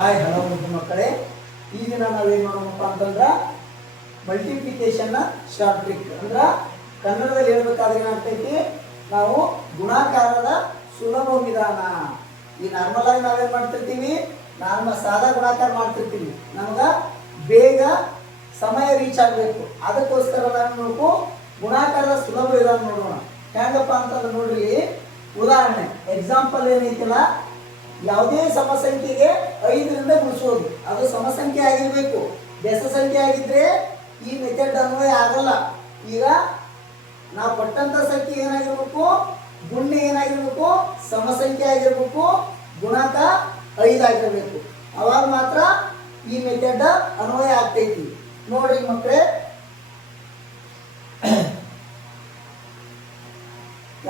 Hi hello ಮಕ್ಕಳೇ, ಈ ದಿನ ನಾವೇನು ಮಾಡೋಣಪ್ಪ ಅಂತಂದ್ರೆ ಮಲ್ಟಿಪ್ಲಿಕೇಶನ್ನ ಶಾರ್ಟ್ ಟ್ರಿಕ್ ಅಂದ್ರೆ ಕನ್ನಡದಲ್ಲಿ ಹೇಳ್ಬೇಕಾದ್ರೆ ಏನಾಗ್ತೈತಿ, ನಾವು ಗುಣಾಕಾರದ ಸುಲಭ ವಿಧಾನ. ಈ ನಾರ್ಮಲ್ ಆಗಿ ನಾವೇನು ಮಾಡ್ತಿರ್ತೀವಿ, ಸಾದಾ ಗುಣಾಕಾರ ಮಾಡ್ತಿರ್ತೀವಿ. ನಮ್ಗೆ ಬೇಗ ಸಮಯ ರೀಚ್ ಆಗಬೇಕು, ಅದಕ್ಕೋಸ್ಕರ ನಾವು ನೋಡ್ಕೊ ಗುಣಾಕಾರದ ಸುಲಭ ವಿಧಾನ ನೋಡೋಣ. ಹೆಂಗಪ್ಪ ಅಂತಂದ್ರೆ ನೋಡ್ರಿ, ಉದಾಹರಣೆ ಎಕ್ಸಾಂಪಲ್ ಏನೈತಿಲ್ಲ, ಯಾವುದೇ ಸಮಸಂಖ್ಯೆಗೆ 5ರಿಂದ ಗುಣಿಸೋದು. ಅದು ಸಮಸಂಖ್ಯೆ ಆಗಿರಬೇಕು. ಬೆಸ ಸಂಖ್ಯೆ ಆಗಿದ್ರೆ ಈ ಮೆಥಡ್ ಅನ್ವಯ ಆಗಲ್ಲ. ಈಗ ನಾವು ಕೊಟ್ಟಂತ ಸಂಖ್ಯೆ ಏನಾಗಿರ್ಬೇಕು, ಗುಣ್ಯ ಏನಾಗಿರ್ಬೇಕು, ಸಮಸಂಖ್ಯೆ ಆಗಿರ್ಬೇಕು, ಗುಣಾಕ 5 ಆಗಿರಬೇಕು. ಅವಾಗ ಮಾತ್ರ ಈ ಮೆಥಡ್ ಅನ್ವಯ ಆಗ್ತೈತಿ. ನೋಡ್ರಿ ಮಕ್ಕಳೇ,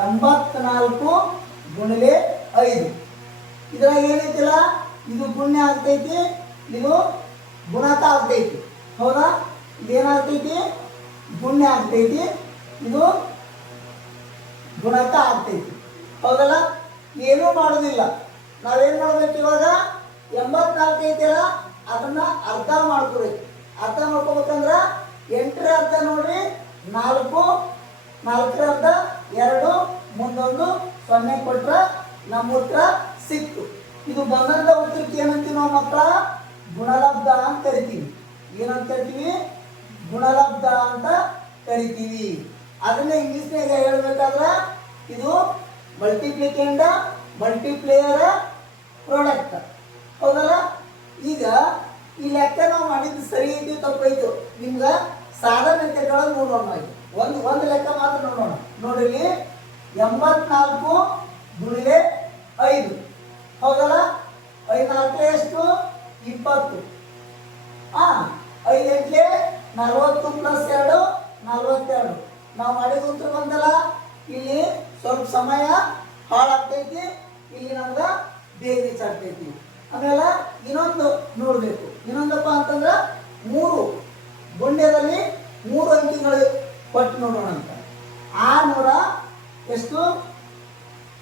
84 ಗುಣಿಲೆ 5. ಇದ್ರಾಗ ಏನೈತಿಲ್ಲ, ಇದು ಗುಣ್ಯ ಆಗ್ತೈತಿ, ಇದು ಗುಣಾಕ ಆಗ್ತೈತಿ. ಹೌದಾ? ಇದೇನಾಗ್ತೈತಿ, ಗುಣ್ಯ ಆಗ್ತೈತಿ, ಇದು ಗುಣಾಕ ಆಗ್ತೈತಿ. ಹೌದಲ್ಲ? ಏನೂ ಮಾಡೋದಿಲ್ಲ. ನಾವೇನು ಮಾಡ್ಬೇಕು, ಇವಾಗ 84 ಐತಿಲ್ಲ, ಅದನ್ನ ಅರ್ಧ ಮಾಡ್ಕೋಬೇಕು. ಅರ್ಧ ಮಾಡ್ಕೋಬೇಕಂದ್ರೆ 8ರ ಅರ್ಧ ನೋಡ್ರಿ 4, 4ರ ಅರ್ಧ 2, ಮುಂದೊಂದು 0 ಕೊಟ್ರೆ ನಮ್ಮ ಉತ್ತರ ಸಿಕ್ತು. ಇದು ಬಂದಂತ ಉತ್ತರಕ್ಕೆ ಏನಂತೀವಿ ನಾವು ಮಕ್ಕಳ, ಗುಣಲಬ್ಧ ಅಂತ ಕರಿತೀವಿ. ಏನಂತ ಕರಿತೀವಿ, ಗುಣಲಬ್ಧ ಅಂತ ಕರಿತೀವಿ. ಅದನ್ನ ಇಂಗ್ಲಿಷ್ನಾಗ ಹೇಳ್ಬೇಕಾದ್ರೆ ಇದು ಮಲ್ಟಿಪ್ಲಿಕೆಂಡ ಮಲ್ಟಿಪ್ಲೇಯರ್ ಪ್ರಾಡಕ್ಟ್. ಹೌದಲ್ಲ? ಈಗ ಈ ಲೆಕ್ಕ ನಾವು ಮಾಡಿದ್ದು ಸರಿ ಐತಿ ತಪ್ಪೈತು, ನಿಮ್ಗೆ ಸಾಧಾರಣ ಲೆಕ್ಕಗಳನ್ನು ನೋಡೋಣ. ಒಂದು ಲೆಕ್ಕ ಮಾತ್ರ ನೋಡೋಣ. ನೋಡ್ರಿ, 84 ಗುಣಿಲೆ 5. ಹೌದಲ್ಲ? 5 4 ಎಷ್ಟು, 20. 5 8 40 ಪ್ಲಸ್ 2 42. ನಾವು ಮಾಡಿದ ಉತ್ತರ ಬಂದಲ್ಲ. ಇಲ್ಲಿ ಸ್ವಲ್ಪ ಸಮಯ ಹಾಳಾಗ್ತೈತಿ, ಇಲ್ಲಿ ನಮ್ಗೆ ಬೇಗ ರೀಚ್ ಆಗ್ತೈತಿ. ಆಮೇಲೆ ಇನ್ನೊಂದು ನೋಡಬೇಕು. ಇನ್ನೊಂದಪ್ಪ ಅಂತಂದ್ರೆ 3 ಗುಣ್ಯದಲ್ಲಿ 3 ಅಂಕಿಗಳು ಕೊಟ್ಟು ನೋಡೋಣ ಅಂತ. 600 ಎಷ್ಟು,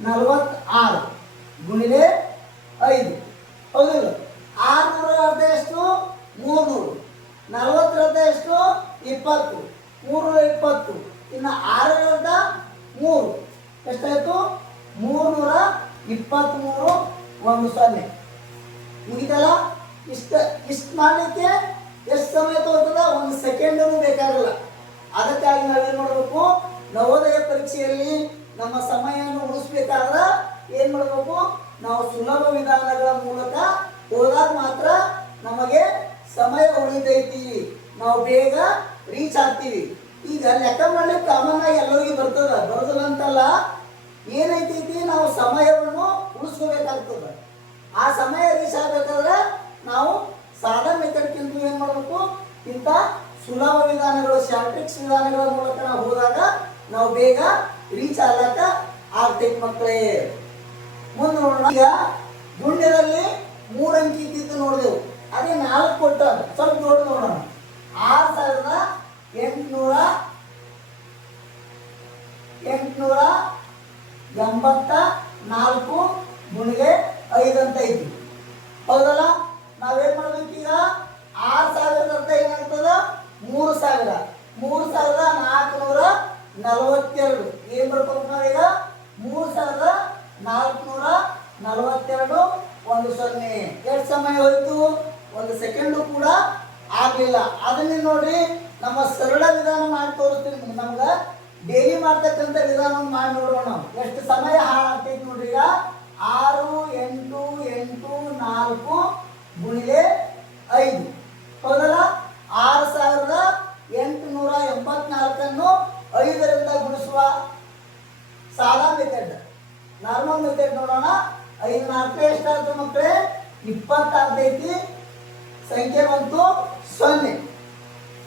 46 ಗುಣಿಲೆ 5. ಹೌದಿಲ್ಲ? 600 ಅರ್ಧ ಎಷ್ಟು, 300. 40 ಅರ್ಧ ಎಷ್ಟು, 20. 320. ಇನ್ನು 6 ಅರ್ಧ 3 ಎಷ್ಟಾಯ್ತು, 323. 1 0 ಮುಗಿತಲ್ಲ. ಇಷ್ಟು ಮಾಡಲಿಕ್ಕೆ ಎಷ್ಟು ಸಮಯ ತಗೋತದ, 1 ಸೆಕೆಂಡೂ ಬೇಕಾಗಲ್ಲ. ಅದಕ್ಕಾಗಿ ನಾವೇನು ಮಾಡಬೇಕು, ನವೋದಯ ಪರೀಕ್ಷೆಯಲ್ಲಿ ನಮ್ಮ ಸಮಯವನ್ನು ಉಳಿಸ್ಬೇಕಾದ್ರೆ ಏನು ಮಾಡಬೇಕು, ನಾವು ಸುಲಭ ವಿಧಾನಗಳ ಮೂಲಕ ಹೋದಾಗ ಮಾತ್ರ ನಮಗೆ ಸಮಯ ಉಳಿತೈತಿ, ನಾವು ಬೇಗ ರೀಚ್ ಆಗ್ತೀವಿ. ಈಗ ಲೆಕ್ಕ ಮಾಡ್ಲಿಕ್ಕೆ ಕಾಮನ್ ಆಗಿ ಎಲ್ಲರಿಗೂ ಬರೋದಿಲ್ಲ ಅಂತಲ್ಲ. ಏನೈತೈತಿ, ನಾವು ಸಮಯವನ್ನು ಉಳಿಸ್ಕೋಬೇಕಾಗ್ತದೆ. ಆ ಸಮಯ ರೀಚ್ ಆಗಬೇಕಾದ್ರೆ ನಾವು ಸಾಧಾರಣ ಮೆಥಡ್ಗಿಂತ ಏನು ಮಾಡಬೇಕು, ಇಂಥ ಸುಲಭ ವಿಧಾನಗಳು, ಶಾರ್ಟ್ ಟ್ರಿಕ್ಸ್ ವಿಧಾನಗಳ ಮೂಲಕ ನಾವು ಹೋದಾಗ ನಾವು ಬೇಗ ರೀಚ್ ಆಗ್ಲಕ್ಕ ಆಗ್ತೈತಿ ಮಕ್ಕಳೇ. ಮುಂದೆ ನೋಡೋಣ. ಈಗ ಗುಣ್ಯದಲ್ಲಿ 3 ಅಂಕಿ ಇದ್ದಿದ್ದು ನೋಡಿದೆವು, ಅದೇ 4 ಕೊಟ್ಟ ಸ್ವಲ್ಪ ನೋಡೋಣ. 6884 ಗುಣಿಗೆ 5 ಅಂತ ಐತಿ. ಹೌದಲ್ಲ? ನಾವೇನ್ ಮಾಡ್ಬೇಕು, ಈಗ 6000 ಅಂತ ಏನಾಗ್ತದ, 3000. 3442. ಏನ್ ಬರ್ಬೇಕು ನಾವೀಗ, 3442. 1 0. ಎಷ್ಟು ಸಮಯ ಹೋಯ್ತು, 1 ಸೆಕೆಂಡು ಕೂಡ ಆಗ್ಲಿಲ್ಲ. ಅದನ್ನೇ ನೋಡ್ರಿ, ನಮ್ಮ ಸರಳ ವಿಧಾನ ಮಾಡಿ ತೋರಿಸ್ತೀನಿ. ನಮ್ಗೆ ಡೈಲಿ ಮಾಡ್ತಕ್ಕಂಥ ವಿಧಾನವನ್ನು ಮಾಡಿ ನೋಡೋಣ. ಎಷ್ಟು ಸಮಯ ಹಾಳಾಗ್ತೈತಿ ನೋಡ್ರಿ. ಈಗ 6 8 8 4 ಗುಣಿಲೆ 5. ಹೌದಲ್ಲ? 6884 5ರಿಂದ ಗುಣಿಸುವ ಸಾದಾ ಮೆಥಡ್, ನಾರ್ಮಲ್ ಮೆಥಡ್ ನೋಡೋಣ. 5 4 ಎಷ್ಟಾಯ್ತು ಮಕ್ಕಳೇ, 20 ಆಗ್ತೈತಿ. ಸಂಖ್ಯೆ ಬಂತು 0.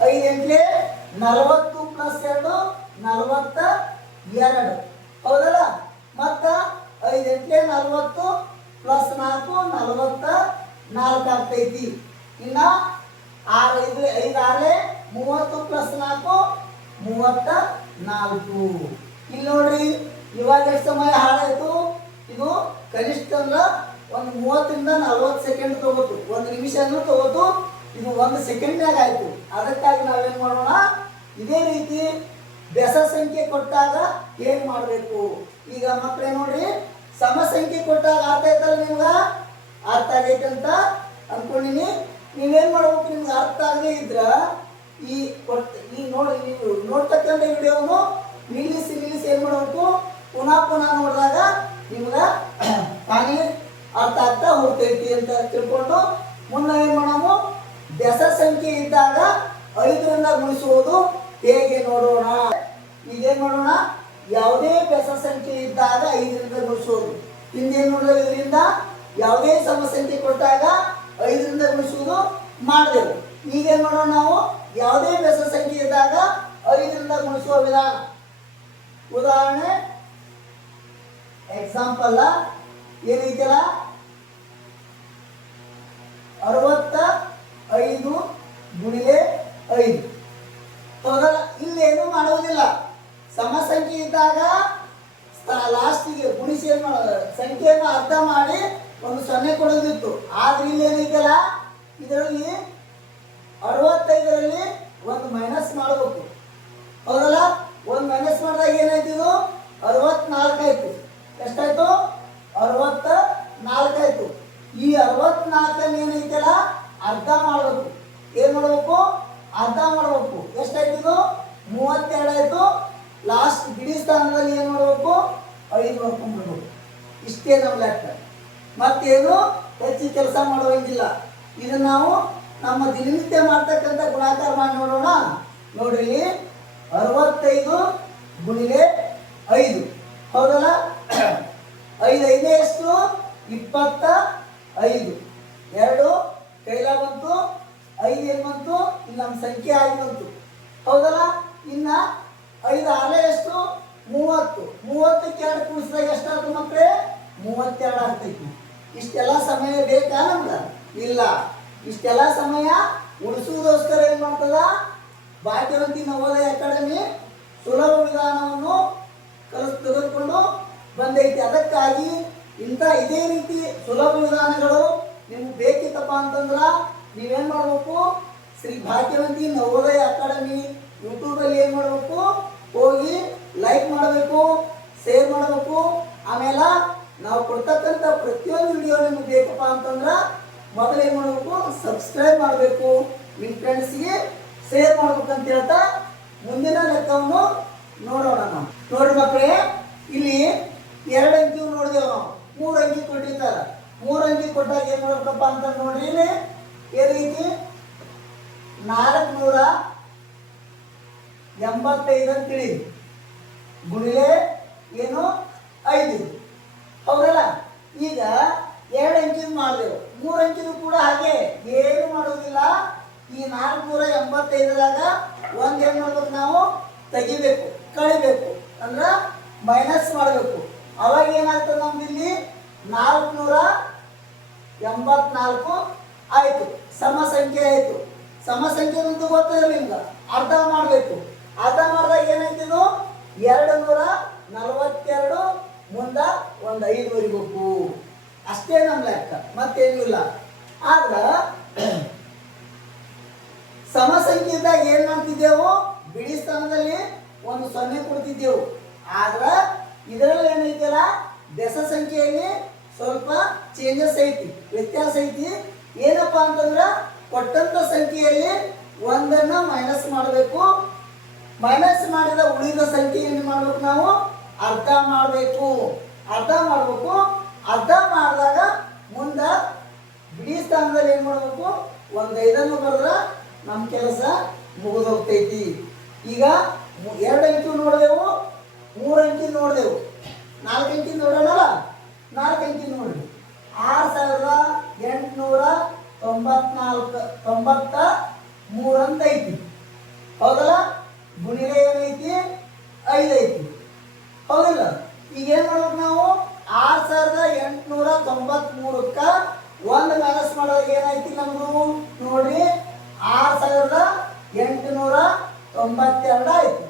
5 8 40 ಪ್ಲಸ್ 2 42. ಹೌದಲ್ಲ? ಮತ್ತ 5 8 40 ಪ್ಲಸ್ 4 44 ಆಗ್ತೈತಿ. ಇನ್ನ 6 5 6 30 ಪ್ಲಸ್ 4 34. ಇಲ್ಲಿ ನೋಡ್ರಿ, ಇವಾಗ ಎಷ್ಟು ಸಮಯ ಹಾಳಾಯ್ತು. ಇದು ಕನಿಷ್ಠ ಅಂದ್ರೆ ಒಂದು 30 ರಿಂದ 40 ಸೆಕೆಂಡ್ ತಗೋತು ನಿಮಿಷನೂ ತಗೋತು, ಇದು 1 ಸೆಕೆಂಡ್ನಾಗ ಆಯಿತು. ಅದಕ್ಕಾಗಿ ನಾವೇನು ಮಾಡೋಣ, ಇದೇ ರೀತಿ ಬೆಸ ಸಂಖ್ಯೆ ಕೊಟ್ಟಾಗ ಏನು ಮಾಡಬೇಕು. ಈಗ ಮಕ್ಕಳೇ ನೋಡ್ರಿ, ಸಮ ಸಂಖ್ಯೆ ಕೊಟ್ಟಾಗ ಅರ್ಥ ಆಯ್ತಲ್ಲ ನಿಮ್ಗೆ, ಅರ್ಥ ಆಗೈತೆ ಅಂತ ಅಂದ್ಕೊಂಡಿನಿ. ನೀವೇನು ಮಾಡ್ಬೇಕು, ನಿಮ್ಗೆ ಅರ್ಥ ಆಗದೇ ಇದ್ರ ಈ ನೋಡಿ, ನೀವು ನೋಡ್ತಕ್ಕಂಥ ವಿಡಿಯೋನು ನಿಲ್ಲಿಸಿ ಏನು ಮಾಡಬೇಕು, ಪುನಃ ನೋಡಿದಾಗ ನಿಮ್ಗೆ ತಾನೇ ಅರ್ಥ ಆಗ್ತಾ ಹೋಗ್ತೈತಿ ಅಂತ ತಿಳ್ಕೊಂಡು ಮುಂದೆ ಏನು ಮಾಡೋಣ, ಬೆಸ ಸಂಖ್ಯೆ ಇದ್ದಾಗ 5ರಿಂದ ಗುಣಿಸುವುದು ಹೇಗೆ ನೋಡೋಣ. ಈಗೇನು ಮಾಡೋಣ, ಯಾವುದೇ ಬೆಸ ಸಂಖ್ಯೆ ಇದ್ದಾಗ 5ರಿಂದ ಗುಣಿಸುವುದು. ಹಿಂದೇನು ನೋಡಿದ್ರೆ ಇದರಿಂದ ಯಾವುದೇ ಸಮ ಸಂಖ್ಯೆ ಕೊಟ್ಟಾಗ 5ರಿಂದ ಗುಣಿಸುವುದು ಮಾಡಿದೆವು. ಈಗೇನು ಮಾಡೋಣ, ನಾವು ಯಾವುದೇ ಬೆಸ ಸಂಖ್ಯೆ ಇದ್ದಾಗ 5ರಿಂದ ಗುಣಿಸುವ ವಿಧಾನ. ಉದಾಹರಣೆ ಎಕ್ಸಾಂಪಲ್ ಏನೈತಲ್ಲ, 65 ಗುಣಿಲೆ 5. ಹೌದಲ್ಲ, ಇಲ್ಲೇನು ಮಾಡುವುದಿಲ್ಲ. ಸಮ ಸಂಖ್ಯೆ ಇದ್ದಾಗ ಲಾಸ್ಟಿಗೆ ಗುಣಿಸಿ ಏನು ಮಾಡೋದು, ಸಂಖ್ಯೆಯನ್ನು ಅರ್ಧ ಮಾಡಿ ಒಂದು 0 ಕೊಡೋದಿತ್ತು. ಆದ್ರೆ ಇಲ್ಲೇನೈತಲ್ಲ, ಇದರಲ್ಲಿ 65ರಲ್ಲಿ ಒಂದು ಮೈನಸ್ ಮಾಡಬೇಕು. ಹೌದಲ್ಲ, ಒಂದು ಮೈನಸ್ ಮಾಡಿದಾಗ ಏನಾಯ್ತು, ಇದು 64 ಆಯ್ತು. ಎಷ್ಟಾಯ್ತು, 64 ಆಯ್ತು. ಈ 64 ಏನೈತಲ್ಲ ಅರ್ಧ ಮಾಡಬೇಕು. ಏನು ಮಾಡಬೇಕು, ಅರ್ಧ ಮಾಡಬೇಕು. ಎಷ್ಟಾಯ್ತು, ಇದು 32 ಆಯ್ತು. ಲಾಸ್ಟ್ ಬಿಡಿ ಸ್ಥಾನದಲ್ಲಿ ಏನು ಮಾಡಬೇಕು, 5 ಬರ್ಕೊಂಡ್ಬಿಡ್ಬೇಕು. ಇಷ್ಟೇ ನಮ್ಮ ಲೆಕ್ಕ. ಮತ್ತೇನು ಹೆಚ್ಚು ಕೆಲಸ ಮಾಡುವಂಗಿಲ್ಲ. ಇದು ನಾವು ನಮ್ಮ ದಿನನಿತ್ಯ ಮಾಡ್ತಕ್ಕಂಥ ಗುಣಾಕಾರ ಮಾಡಿ ನೋಡೋಣ. ನೋಡ್ರಿ, 65 ಗುಣಿಲೆ 5. ಹೌದಲ್ಲ, 5 5 ಎಷ್ಟು, 25. 2 ಕೈಲ ಬಂತು, 5 ಏನು ಬಂತು, ಇಲ್ಲಿ ನಮ್ಮ ಸಂಖ್ಯೆ ಆಗಿ ಬಂತು. ಹೌದಲ್ಲ, ಇನ್ನ 5 6 ಎಷ್ಟು, 30. 30ಕ್ಕೆ 2 ಕೂಡಿಸಿದಾಗ ಎಷ್ಟಾಯ್ತು ಮಕ್ಕಳೇ, 32 ಆಗ್ತೈತಿ. ಇಷ್ಟೆಲ್ಲ ಸಮಯ ಬೇಕಾ ನಮ್ಗೆ? ಇಲ್ಲ. ಇಷ್ಟೆಲ್ಲ ಸಮಯ ಉಳಿಸುವುದೋಸ್ಕರ ಏನು ಮಾಡ್ತದ, ಭಾಗ್ಯವಂತಿ ನವೋದಯ ಅಕಾಡೆಮಿ ಸುಲಭ ವಿಧಾನವನ್ನು ತೆಗೆದುಕೊಂಡು ಬಂದೈತಿ. ಅದಕ್ಕಾಗಿ ಇದೇ ರೀತಿ ಸುಲಭ ವಿಧಾನಗಳು ನಿಮ್ಗೆ ಬೇಕಿತ್ತಪ್ಪ ಅಂತಂದ್ರ ನೀವೇನು ಮಾಡಬೇಕು, ಶ್ರೀ ಭಾಗ್ಯವಂತಿ ನವೋದಯ ಅಕಾಡೆಮಿ ಯೂಟ್ಯೂಬಲ್ಲಿ ಏನು ಮಾಡಬೇಕು, ಹೋಗಿ ಲೈಕ್ ಮಾಡಬೇಕು, ಶೇರ್ ಮಾಡಬೇಕು. ಆಮೇಲೆ ನಾವು ಕೊಡ್ತಕ್ಕಂಥ ಪ್ರತಿಯೊಂದು ವಿಡಿಯೋ ನಿಮ್ಗೆ ಬೇಕಪ್ಪ ಅಂತಂದ್ರೆ ಮೊದಲು ಏನು ಮಾಡಬೇಕು, ಸಬ್ಸ್ಕ್ರೈಬ್ ಮಾಡಬೇಕು, ನಿಮ್ಮ ಫ್ರೆಂಡ್ಸ್ಗೆ ಶೇರ್ ಮಾಡ್ಬೇಕಂತ ಹೇಳ್ತಾ ಮುಂದಿನ ಲೆಕ್ಕವನ್ನು ನೋಡೋಣ. ನಾವು ನೋಡಿ ಮಕ್ಕಳೇ, ಇಲ್ಲಿ 2 ಅಂಕಿ ನೋಡಿದೆವು ನಾವು. 3 ಅಂಕಿ ಕೊಟ್ಟಿರ್ತಾರೆ. 3 ಅಂಕಿ ಕೊಟ್ಟಾಗ ಏನು ಮಾಡ್ಬೇಕಪ್ಪ ಅಂತ ನೋಡ್ರಿ, ಇಲ್ಲಿ ಈ ರೀತಿ 485 ಅಂತ ತಿಳಿ ಗುಣಿಲೆ ಏನು 5. ಹೌದಲ್ಲ, ಈಗ 2 ಅಂಕಿದು ಮಾಡಿದೆವು. 3 ಅಂಕಿದು ಕೂಡ ಹಾಗೆ ಏನು ಮಾಡೋದಿಲ್ಲ. ಈ 485ದಾಗ ಒಂದು ಏನು ಮಾಡ್ಬೇಕು, ನಾವು ತೆಗಿಬೇಕು, ಕಳಿಬೇಕು, ಅಂದ್ರೆ ಮೈನಸ್ ಮಾಡಬೇಕು. ಅವಾಗ ಏನಾಗ್ತದೆ, ನಮ್ದು ಇಲ್ಲಿ 484 ಆಯಿತು. ಸಮ ಸಂಖ್ಯೆ ಆಯಿತು. ಸಮ ಸಂಖ್ಯೆ ಅಂತ ಗೊತ್ತಿಲ್ಲ ನಿಮ್ಗೆ, ಅರ್ಧ ಮಾಡಬೇಕು. ಅರ್ಧ ಮಾಡಿದಾಗ ಏನಾಯ್ತಿದು, 242 ಮುಂದೆ ಒಂದು 5 ಬರಿಬೇಕು. ಅಷ್ಟೇ ನಮ್ಮ ಲೆಕ್ಕ, ಮತ್ತೇನೂ ಇಲ್ಲ. ಆದ್ರೆ ಸಮ ಸಂಖ್ಯೆ ಇದ್ದಾಗ ಏನು ಮಾಡ್ತಿದ್ದೆವು, ಬಿಡಿ ಸ್ಥಾನದಲ್ಲಿ ಒಂದು 0 ಕೊಡ್ತಿದ್ದೆವು. ಆದ್ರೆ ಇದರಲ್ಲಿ ಏನೈತಲ್ಲ, ಬೆಸ ಸಂಖ್ಯೆಯಲ್ಲಿ ಸ್ವಲ್ಪ ಚೇಂಜಸ್ ಐತಿ, ವ್ಯತ್ಯಾಸ ಐತಿ. ಏನಪ್ಪ ಅಂತಂದ್ರೆ ಕೊಟ್ಟಂತ ಸಂಖ್ಯೆಯಲ್ಲಿ ಒಂದನ್ನು ಮೈನಸ್ ಮಾಡಬೇಕು. ಮೈನಸ್ ಮಾಡಿದ ಉಳಿದ ಸಂಖ್ಯೆ ಏನು ಮಾಡಬೇಕು, ನಾವು ಅರ್ಧ ಮಾಡಬೇಕು. ಅರ್ಧ ಮಾಡಿದಾಗ ಮುಂದೆ ಬಿಡಿ ಸ್ಥಾನದಲ್ಲಿ ಏನು ಮಾಡಬೇಕು, ಒಂದು 5 ಬರೆದ್ರೆ ನಮ್ಮ ಕೆಲಸ ಮುಗಿದೋಗ್ತೈತಿ. ಈಗ 2 ಅಂಕಿ ನೋಡಿದೆವು, 3 ಅಂಕಿ ನೋಡಿದೆವು, 4 ಅಂಕಿ ನೋಡೋಣಲ್ಲ. 4 ಅಂಕಿ ನೋಡ್ರಿ, 6894 ಅಂತ ಐತಿ. ಹೌದಲ್ಲ, ಗುಣಿಲೆ ಏನೈತಿ, 5 ಐತಿ. ಹೌದಿಲ್ಲ, ಈಗ ಏನು ಮಾಡ್ಬೇಕು, ನಾವು 6893ಕ್ಕೆ 1 ಮೈನಸ್ ಮಾಡೋದಾಗ ಏನಾಯ್ತಿ ನಮ್ದು ನೋಡ್ರಿ, 6892 ಆಯ್ತು.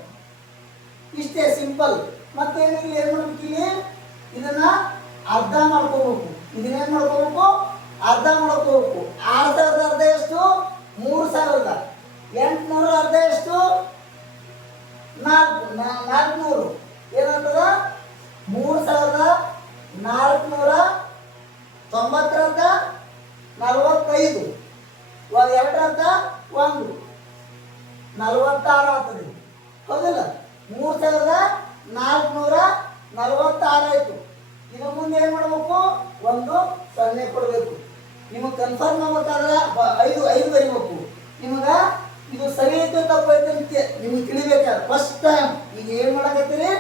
ಇಷ್ಟೇ ಸಿಂಪಲ್. ಮತ್ತೇನಿಲ್ಲ, ಏನು ಮಾಡ್ಬೇಕು, ಇಲ್ಲಿ ಇದನ್ನ ಅರ್ಧ ಮಾಡ್ಕೋಬೇಕು. ಇದನ್ನೇನು ಮಾಡ್ಕೋಬೇಕು, ಅರ್ಧ ಮಾಡ್ಕೋಬೇಕು. 6000 400 ಏನಾಗ್ತದ 3490 45 ಎರಡರಂತ 1 46 ಆಗ್ತದೆ ಹೌದಿಲ್ಲ 3446 ಆಯ್ತು. ಇನ್ನು ಮುಂದೆ ಏನು ಮಾಡಬೇಕು ಒಂದು 0 ಕೊಡಬೇಕು. ನಿಮಗೆ ಕನ್ಫರ್ಮ್ ಆಗ್ಬೇಕಾದ್ರೆ 5 ಬರಿಬೇಕು. ನಿಮಗೆ ಇದು ಸರಿ ಐತೆ ತಪ್ಪು ಐತೆ ಅಂತ ನಿಮಗೆ ತಿಳಿಬೇಕಾದ್ರೆ ಫಸ್ಟ್ ಟೈಮ್ ಈಗ ಏನು ಮಾಡಕತ್ತೀರಿ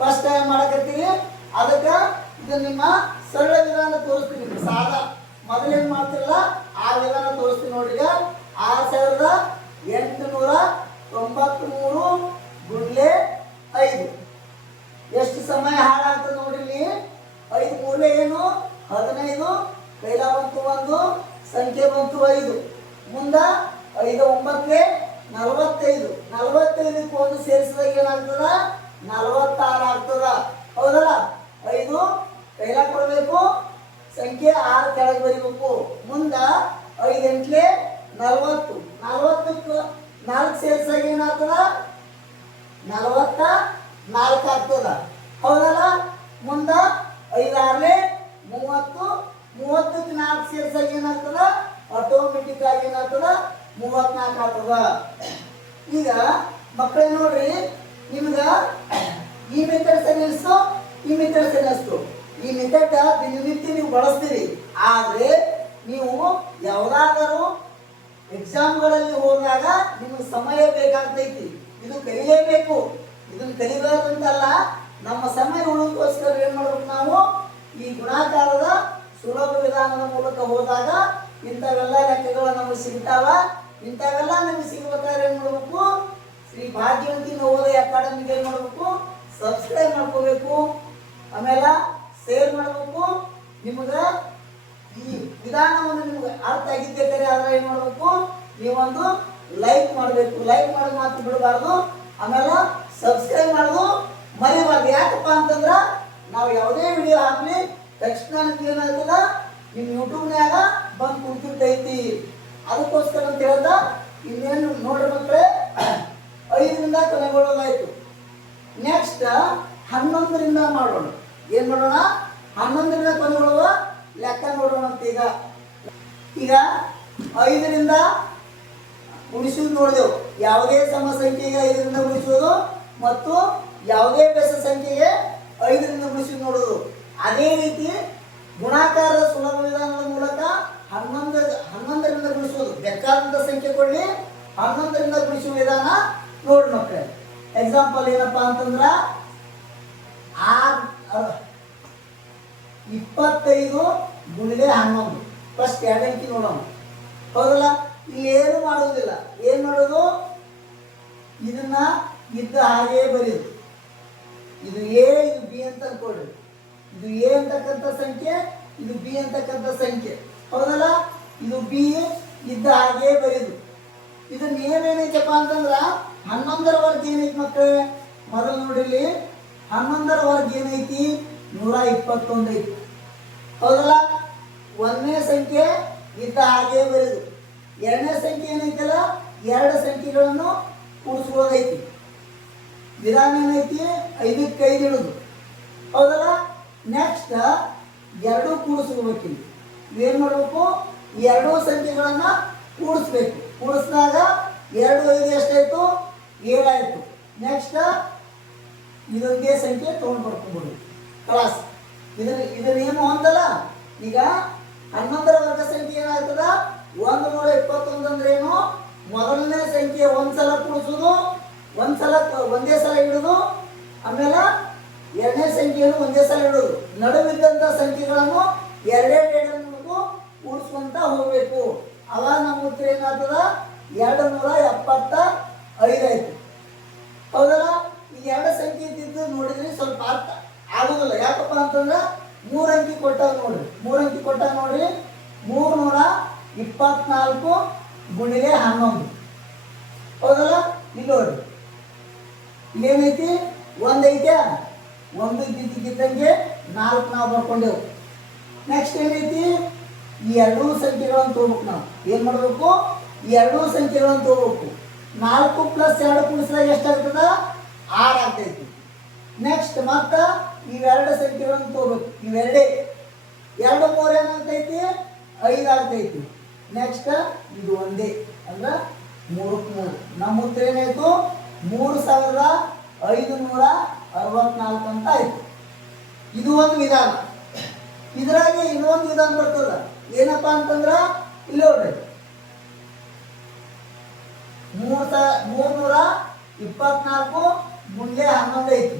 ಫಸ್ಟ್ ಟೈಮ್ ಮಾಡಕತ್ತೀರಿ ಅದಕ್ಕೆ ಇದು ನಿಮ್ಮ ಸರಳ ವಿಧಾನ ತೋರಿಸ್ತೀನಿ. ಸಾದಾ ಮೊದಲೇನು ಮಾಡ್ತಿರಲ್ಲ ಆ ವಿಧಾನ ತೋರಿಸ್ತೀನಿ ನೋಡ್ರಿ. 6893 ಗುಂಡ್ಲೆ 5 ಎಷ್ಟು ಸಮಯ ಹಾಳಾಗ್ತದೆ ನೋಡ್ರಿ ಇಲ್ಲಿ. 5 ಮೂಲೆ ಏನು 15 ಕೈಲ ಬಂತು 1 ಸಂಖ್ಯೆ ಬಂತು 5 ಮುಂದ 5 9 45 45ಕ್ಕೆ 1 ಸೇರಿಸಿದಾಗ ಏನಾಗ್ತದ 46 ಆಗ್ತದ ಹೌದಲ್ಲ. 5 ಕೈಲ ಕೊಡಬೇಕು ಸಂಖ್ಯೆ 6 ಕೆಳಗೆ ಬರೀಬೇಕು. ಮುಂದ 5 8 40 40ಕ್ಕೆ 4 ಸೇರಿಸಿದಾಗ ಏನಾಗ್ತದ 44 ಆಗ್ತದ ಹೌದಲ್ಲ. ಮುಂದ 5 6 30 30ಕ್ಕೆ 4 ಸೇರಿಸಿದಾಗ ಏನಾಗ್ತದ ಆಟೋಮೆಟಿಕ್ ಆಗಿ ಏನಾಗ್ತದ 34 ಆಗ್ತದ. ಈಗ ಮಕ್ಕಳೇ ನೋಡ್ರಿ ನಿಮ್ಗೆ ಈ ಮೆಥಡ್ ಸರಿ ಅನಿಸ್ತು ಈ ಮೆಥಡ್ ಸರಿ ಅನಿಸ್ತು. ಈ ಮೆಥಡ್ ದಿನನಿತ್ಯ ನೀವು ಬಳಸ್ತೀರಿ. ಆದರೆ ನೀವು ಯಾವುದಾದರೂ ಎಕ್ಸಾಮ್ಗಳಲ್ಲಿ ಹೋದಾಗ ನಿಮಗೆ ಸಮಯ ಬೇಕಾಗ್ತೈತಿ. ಇದು ಕಲಿಯಲೇಬೇಕು. ಇದನ್ನು ಕಲಿಬಾರ್ದಂತಲ್ಲ, ನಮ್ಮ ಸಮಯ ಉಳಿದೋಸ್ಕರ ಏನು ಮಾಡ್ಬೇಕು ನಾವು ಈ ಗುಣಾಕಾರದ ಸುಲಭ ವಿಧಾನದ ಮೂಲಕ ಹೋದಾಗ ಇಂಥವೆಲ್ಲ ಲೆಕ್ಕಗಳು ನಮಗೆ ಸಿಗ್ತಾವ. ಇಂಥವೆಲ್ಲ ನಮಗೆ ಸಿಗ್ಬೇಕಾದ್ರೆ ಏನು ಮಾಡಬೇಕು ಶ್ರೀ ಭಾಗ್ಯವಂತಿ ನವೋದಯ ಅಕಾಡೆಮಿಗೆ ಏನು ಮಾಡಬೇಕು ಸಬ್ಸ್ಕ್ರೈಬ್ ಮಾಡ್ಕೋಬೇಕು. ಆಮೇಲೆ ಶೇರ್ ಮಾಡಬೇಕು. ನಿಮಗೆ ಈ ವಿಧಾನವನ್ನು ನಿಮ್ಗೆ ಅರ್ಥ ಆಗಿದ್ದರೆ ಆದರೆ ಏನು ಮಾಡಬೇಕು ನೀವೊಂದು ಲೈಕ್ ಮಾಡಬೇಕು. ಲೈಕ್ ಮಾಡೋದು ಮಾತ್ರ ಬಿಡಬಾರ್ದು. ಆಮೇಲೆ ಸಬ್ಸ್ಕ್ರೈಬ್ ಮಾಡೋದು ಮರಿಬಾರ್ದು. ಯಾಕಪ್ಪ ಅಂತಂದ್ರೆ ನಾವು ಯಾವುದೇ ವಿಡಿಯೋ ಹಾಕಲಿ ತಕ್ಷಣ ಏನಾಗ್ತದ ನಿಮ್ಮ ಯೂಟ್ಯೂಬ್ನ್ಯಾಗ ಬಂದು ಕುಂತಿರ್ತೈತಿ. ಅದಕ್ಕೋಸ್ಕರ ಅಂತ ಹೇಳ್ದ ಇನ್ನೇನು ನೋಡ್ರಿ ಮಕ್ಕಳೇ 5ರಿಂದ ಕೊನೆಗೊಳ್ಳೋದಾಯ್ತು. ನೆಕ್ಸ್ಟ್ 11ರಿಂದ ಮಾಡೋಣ. ಏನು ಮಾಡೋಣ 11ರಿಂದ ಕೊನೆಗೊಳ್ಳುವ ಲೆಕ್ಕ ನೋಡೋಣ ಅಂತ. ಈಗ 5ರಿಂದ ಗುಣಿಸೋದು ನೋಡಿದೆವು. ಯಾವುದೇ ಸಮ ಸಂಖ್ಯೆಗೆ 5ರಿಂದ ಗುಣಿಸೋದು ಮತ್ತು ಯಾವುದೇ ಬೆಸ ಸಂಖ್ಯೆಗೆ 5ರಿಂದ ಗುಣಿಸೋದು ನೋಡೋದು. ಅದೇ ರೀತಿ ಗುಣಾಕಾರದ ಸುಲಭ ವಿಧಾನದ ಮೂಲಕ 11ರಿಂದ ಗುಣಿಸೋದು. ಬೇಕಾದಂಥ ಸಂಖ್ಯೆ ಕೊಡಲಿ 11ರಿಂದ ಗುಣಿಸುವ ವಿಧಾನ ನೋಡಿ ಮಕ್ಕಳೇ. ಎಕ್ಸಾಂಪಲ್ ಏನಪ್ಪ ಅಂತಂದ್ರೆ 25 ಗುಣಿಲೆ 11 ಫಸ್ಟ್ 2 ಅಂಕಿ ನೋಡೋಣ ಹೌದಲ್ಲ. ಇಲ್ಲಿ ಏನು ಮಾಡೋದಿಲ್ಲ. ಏನು ಮಾಡೋದು ಇದನ್ನ ಇದ್ದ ಹಾಗೆ ಬರೆಯೋದು. ಇದು ಎ ಇದು ಬಿ ಅಂತ ಅನ್ಕೊಳ್ರಿ. ಇದು ಎ ಅಂತಕ್ಕಂಥ ಸಂಖ್ಯೆ ಇದು ಬಿ ಅಂತಕ್ಕಂಥ ಸಂಖ್ಯೆ ಹೌದಲ್ಲ. ಇದು ಬಿ ಇದ್ದ ಹಾಗೆ ಬರೆಯೋದು. ಇದು ಏನೇನೈತಪ್ಪ ಅಂತಂದ್ರೆ 11ರ ವರ್ಗ ಏನೈತಿ ಮಕ್ಕಳೇ ಮೊದಲು ನೋಡಿಲಿ. 11ರ ವರ್ಗ ಏನೈತಿ 121 ಐತಿ ಹೌದಲ್ಲ. 1ನೇ ಸಂಖ್ಯೆ ಇದ್ದ ಹಾಗೆ ಬರೆದು 2ನೇ ಸಂಖ್ಯೆ ಏನೈತಲ್ಲ 2 ಸಂಖ್ಯೆಗಳನ್ನು ಕೂಡಿಸ್ಬೋದೈತಿ. ವಿಧಾನ ಏನೈತಿ 5ಕ್ಕೆ 5 ಇಡೋದು ಹೌದಲ್ಲ. ನೆಕ್ಸ್ಟ್ 2 ಕೂಡಿಸ್ಕೋಬೇಕಿಲ್ಲ. ಏನು ಮಾಡಬೇಕು 2 ಸಂಖ್ಯೆಗಳನ್ನು ಕೂಡಿಸ್ಬೇಕು. ಕೂಡಿಸಿದಾಗ 2 5 ಎಷ್ಟಾಯಿತು 7 ಆಯಿತು. ನೆಕ್ಸ್ಟ್ ಇದೊಂದೇ ಸಂಖ್ಯೆ ತೊಗೊಂಡು ಬರ್ಕೊಂಡ್ಬಿಡು ಕ್ಲಾಸ್. ಇದು ನಿಯಮ ಹೊಂದಲ್ಲ. ಈಗ 11ರ ವರ್ಗ ಸಂಖ್ಯೆ ಏನಾಗ್ತದ 121 ಅಂದ್ರೆ ಏನು ಮೊದಲನೇ ಸಂಖ್ಯೆ ಒಂದ್ಸಲ ಕೂಡಿಸೋದು ಒಂದೇ ಸಲ ಇಡೋದು. ಆಮೇಲೆ 2ನೇ ಸಂಖ್ಯೆಯನ್ನು ಒಂದೇ ಸಲ ಇಡೋದು. ನಡುವಿದ್ದಂಥ ಸಂಖ್ಯೆಗಳನ್ನು ಎರಡೆರಡು ಕೂಡಿಸ್ಕೊಂತ ಹೋಗ್ಬೇಕು. ಅವಾಗ ನಮ್ಮ ಉತ್ತರ ಏನಾಗ್ತದ 275 ಆಯ್ತು ಹೌದಲ್ಲ. ಈಗ 2 ಸಂಖ್ಯೆ ಇದ್ದಿದ್ದು ನೋಡಿದ್ರಿ ಸ್ವಲ್ಪ ಅರ್ಥ ಆಗೋದಿಲ್ಲ. ಯಾಕಪ್ಪ ಅಂತಂದ್ರೆ 3 ಅಂಕಿ ಕೊಟ್ಟಾಗ ನೋಡ್ರಿ 3 ಅಂಕಿ ಕೊಟ್ಟಾಗ ನೋಡ್ರಿ 324 ಗುಣಿಲೆ 11 ಹೌದಲ್ಲ. ಇಲ್ಲಿ ನೋಡ್ರಿ ಇಲ್ಲೇನೈತಿ 1 ಐತೆ 1 ಇದ್ದಿದ್ದಂಗೆ 4 ನಾವು ಬರ್ಕೊಂಡೆವು. ನೆಕ್ಸ್ಟ್ ಏನೈತಿ ಈ 2 ಸಂಖ್ಯೆಗಳನ್ನು ತಗೋಬೇಕು. ನಾವು ಏನು ಮಾಡಬೇಕು ಈ 2 ಸಂಖ್ಯೆಗಳನ್ನು ತಗೋಬೇಕು. 4 + 2 ಕೂಡಿಸಿದಾಗ ಎಷ್ಟಾಗ್ತದ 6 ಆಗ್ತೈತಿ. ನೆಕ್ಸ್ಟ್ ಮತ್ತೆ ಇವೆರಡು ಸಂಖ್ಯೆಗಳನ್ನು ತಗೋಬೇಕು. ಇವೆರಡೇ 2 3 ಏನಾಗ್ತೈತಿ 5 ಆಗ್ತೈತಿ. ನೆಕ್ಸ್ಟ್ ಇದು ಒಂದೇ ಅಂದ್ರೆ 3ಕ್ಕೆ 3. ನಮ್ಮ ಉತ್ತರ ಏನಾಯ್ತು 3564 ಅಂತ ಆಯ್ತು. ಇದು ಒಂದು ವಿಧಾನ. ಇದ್ರಾಗೆ ಇನ್ನೊಂದು ವಿಧಾನ ಬರ್ತದ. ಏನಪ್ಪಾ ಅಂತಂದ್ರ ಇಲ್ಲಿ ನೋಡ್ರಿ 324 ಮುಂದೆ 11 ಐತಿ.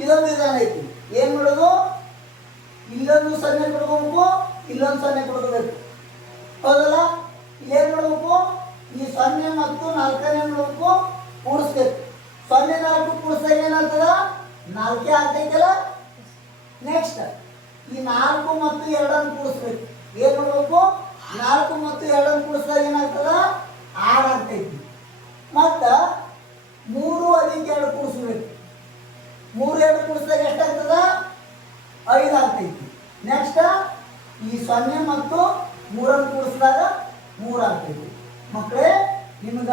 ಇದೊಂದು ವಿಧಾನ ಐತಿ. ಏನ್ ಮಾಡೋದು, ಇಲ್ಲೊಂದು 0 ಕೊಡ್ಬೇಕು, ಇಲ್ಲೊಂದು 0 ಕೊಡ್ಬೇಕು, ಹೌದಲ್ಲ? ಏನ್ ಮಾಡ್ಬೇಕು, ಈ 0 ಮತ್ತು 4 ಮಾಡ್ಬೇಕು, ಕೂಡಿಸ್ಬೇಕು. 0 4 ಕೂಡಿಸಿದಾಗ ಏನಾಗ್ತದ 4 ಆಗ್ತೈತಲ್ಲ. ನೆಕ್ಸ್ಟ್ ಈ 4 ಮತ್ತು 2 ಕೂಡಿಸ್ಬೇಕು. ಏನ್ ಮಾಡ್ಬೇಕು, 4 ಮತ್ತು 2 ಕೂಡಿಸಿದಾಗ ಏನಾಗ್ತದ 6 ಆಗ್ತೈತಿ. ಮತ್ತ 3 ಅದಕ್ಕೆ 2 ಕೂಡಿಸ್ಬೇಕು. 3 2 ಕೂಡಿಸಿದಾಗ ಎಷ್ಟಾಗ್ತದ 5 ಆಗ್ತೈತಿ. ನೆಕ್ಸ್ಟ್ ಈ 0 ಮತ್ತು 3 ಕೂಡಿಸಿದಾಗ 3 ಆಗ್ತೈತಿ. ಮಕ್ಕಳೇ, ನಿಮ್ಗ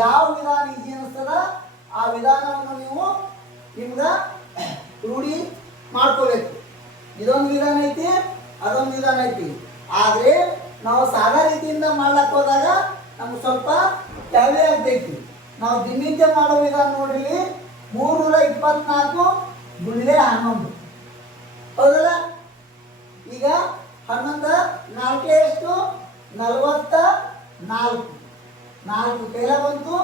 ಯಾವ ವಿಧಾನ ಈಜಿ ಅನಿಸ್ತದ ಆ ವಿಧಾನವನ್ನು ನೀವು ನಿಮ್ಗ ರೂಢಿ ಮಾಡ್ಕೋಬೇಕು. ಇದೊಂದು ವಿಧಾನ ಐತಿ, ಅದೊಂದು ವಿಧಾನ ಐತಿ. ಆದರೆ ನಾವು ಸಾದಾ ರೀತಿಯಿಂದ ಮಾಡ್ಲಕ್ಕೆ ಹೋದಾಗ ನಮ್ಗೆ ಸ್ವಲ್ಪ ಟ್ಯಾವೇ ಆಗ್ತೈತಿ. ನಾವು ದಿನನಿತ್ಯ ಮಾಡೋ ವಿಧಾನ ನೋಡ್ರಿ 324 ಗುಂಡ್ಲೆ 11, ಹೌದಲ್ಲ? ಈಗ 11 4 ಎಷ್ಟು 44. 4 ಕೈಲ ಬಂತು,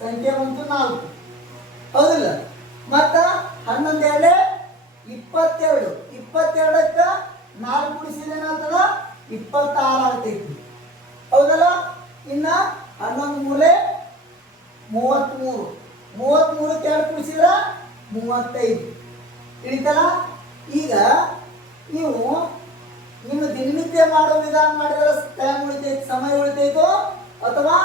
ಸಂಖ್ಯೆ ಬಂತು 4, ಹೌದಿಲ್ಲ? ಮತ್ತ 11 22. 22ಕ್ಕೆ 4 ಕೂಡಿಸಿದ್ರೆ ಏನಾಗ್ತದ 26 ಆಗ್ತೈತಿ, ಹೌದಲ್ಲ? ಇನ್ನ 11 ಮೂಲೆ 33. 33ಕ್ಕೆ 2 ಕೂಡಿಸಿದ್ರ 35. ತಿಳಿತಲ್ಲ? ಈಗ ನೀವು ನಿಮ್ಮ ದಿನನಿತ್ಯ ಮಾಡೋ ವಿಧಾನ ಮಾಡಿದ್ರೆ ಟೈಮ್ ಉಳಿತೈತಿ, ಸಮಯ ಉಳಿತೈತೋ, ಅಥವಾ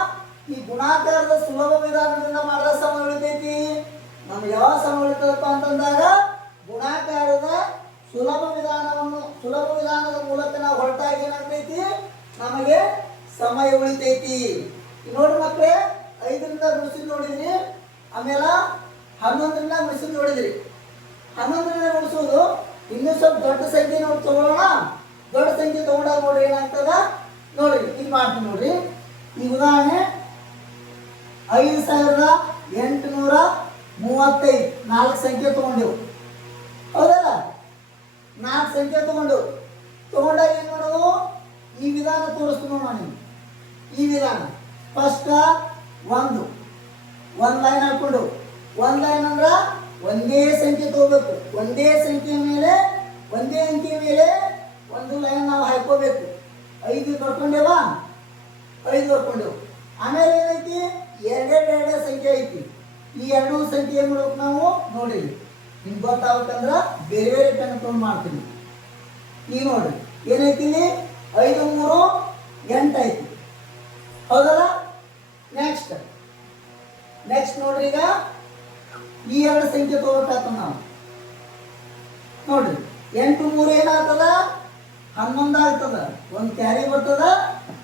ಈ ಗುಣಾಕಾರದ ಸುಲಭ ವಿಧಾನದಿಂದ ಮಾಡಿದ್ರೆ ಸಮಯ ಉಳಿತೈತಿ? ನಮ್ಗೆ ಯಾವ ಸಮಯ ಉಳಿತದಪ್ಪ ಅಂತಂದಾಗ ಗುಣಾಕಾರದ ಸುಲಭ ವಿಧಾನದ ಮೂಲಕ ನಾವು ಹೊರಟಾಗ ಏನಾಗ್ತೈತಿ ನಮಗೆ ಸಮಯ ಉಳಿತೈತಿ. ನೋಡ್ರಿ ಮಕ್ಕಳೇ, 5ರಿಂದ ಗುಣಿಸಿದ್ ನೋಡಿದ್ರಿ, ಆಮೇಲೆ 11ರಿಂದ ಗುಣಿಸಿದ್ ನೋಡಿದ್ರಿ. 11ರಿಂದ ಗುಣಿಸೋದು ಇನ್ನೂ ಸ್ವಲ್ಪ ದೊಡ್ಡ ಸಂಖ್ಯೆ ನೋಡಿ ತಗೊಳ್ಳೋಣ. ದೊಡ್ಡ ಸಂಖ್ಯೆ ತಗೊಂಡಾಗ ನೋಡ್ರಿ ಏನಾಗ್ತದ ನೋಡ್ರಿ. ಈಗ ಮಾಡ್ತೀನಿ ನೋಡ್ರಿ. ಈ ಉದಾಹರಣೆ 5835 4 ಸಂಖ್ಯೆ ತಗೊಂಡೆವು, ಹೌದಲ್ಲ? 4 ಸಂಖ್ಯೆ ತಗೊಂಡಾಗ ಏನು ಮಾಡೋದು, ಈ ವಿಧಾನ ತೋರಿಸ್ತೀನಿ ನೋಡೋಣ ನೀವು. ಈ ವಿಧಾನ ಫಸ್ಟ್ ಒಂದು ಲೈನ್ ಹಾಕೊಂಡು, ಒಂದು ಲೈನ್ ಅಂದ್ರೆ ಒಂದೇ ಸಂಖ್ಯೆ ತಗೋಬೇಕು. ಒಂದೇ ಸಂಖ್ಯೆ ಮೇಲೆ ಒಂದೇ ಅಂಕಿ ಮೇಲೆ ಒಂದು ಲೈನ್ ನಾವು ಹಾಕೋಬೇಕು. 5 ಬರ್ಕೊಂಡೇವಾ, 5 ಬರ್ಕೊಂಡೆವು. ಆಮೇಲೆ ಏನೈತಿ 2 ಸಂಖ್ಯೆ ಐತಿ. ಈ 2 ಸಂಖ್ಯೆ ಏನು ಮಾಡ್ಬೇಕು ನಾವು ನೋಡಿರಿ. ನಿಮ್ಗೆ ಗೊತ್ತಾಗಬೇಕಂದ್ರೆ ಬೇರೆ ಬೇರೆ ಪೆನ್ ತೊಗೊಂಡು ಮಾಡ್ತೀನಿ. ಈಗ ನೋಡ್ರಿ ಏನೈತಿ 5 3 8 ಐತಿ, ಹೌದಲ್ಲ? ನೆಕ್ಸ್ಟ್ ನೋಡ್ರಿ, ಈಗ ಈ 2 ಸಂಖ್ಯೆ ತಗೋಬೇಕಾಗ್ತದ ನಾವು. ನೋಡ್ರಿ 8 3 ಏನಾಗ್ತದ 11 ಆಗ್ತದ. ಒಂದು ಕ್ಯಾರಿ ಬರ್ತದ,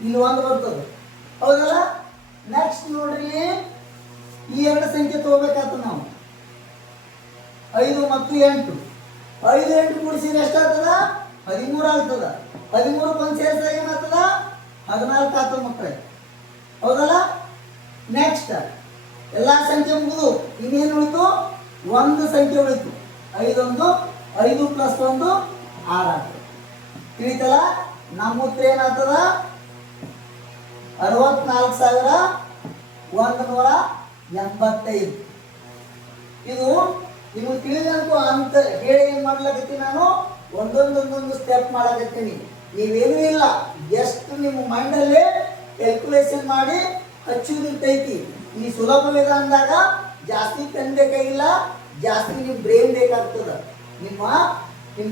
ಇಲ್ಲಿ 1 ಬರ್ತದ, ಹೌದಲ್ಲ? ನೆಕ್ಸ್ಟ್ ನೋಡ್ರಿ ಈ 2 ಸಂಖ್ಯೆ ತಗೋಬೇಕಾಗ್ತದ ನಾವು. 5 ಮತ್ತು 8. 5 8 ಕೂಡಿಸಿದ್ರೆ ಎಷ್ಟಾಗ್ತದ 13 ಆಗ್ತದ. 13ಕ್ಕೆ ಒಂದು ಸೇರಿಸಿದಾಗ ಏನಾಗ್ತದ 14 ಆಗ್ತದ ಮಕ್ಕಳೇ, ಹೌದಲ್ಲ? ನೆಕ್ಸ್ಟ್ ಎಲ್ಲ ಸಂಖ್ಯೆ ಮುಗಿದು ಇನ್ನೇನು ಉಳಿತು, ಒಂದು ಸಂಖ್ಯೆ ಉಳಿತು. 5 1 5 + 1 6 ಆಗ್ತದೆ. ತಿಳಿತಲ್ಲ? ನಮ್ಮ ಉತ್ತರ ಏನಾಗ್ತದ 64,185. ಇದು ನಿಮಗೆ ತಿಳಿದಬೇಕು ಅಂತ ಹೇಳಿ ಏನು ಮಾಡ್ಲಕತ್ತೀನಿ ನಾನು, ಒಂದೊಂದು ಸ್ಟೆಪ್ ಮಾಡಕತ್ತೀನಿ. ನೀವೇನೂ ಇಲ್ಲ, ಜಸ್ಟ್ ನಿಮ್ಮ ಮೈಂಡಲ್ಲೇ ಕ್ಯಾಲ್ಕುಲೇಷನ್ ಮಾಡಿ ಹಚ್ಚುದಿರ್ತೈತಿ. ಈ ಸುಲಭ ವಿಧಾನದಾಗ ಜಾಸ್ತಿ ಪೆನ್ ಬೇಕಾಗಿಲ್ಲ, ಜಾಸ್ತಿ ನಿಮ್ಮ ಬ್ರೈನ್ ಬೇಕಾಗ್ತದೆ. ನಿಮ್ಮ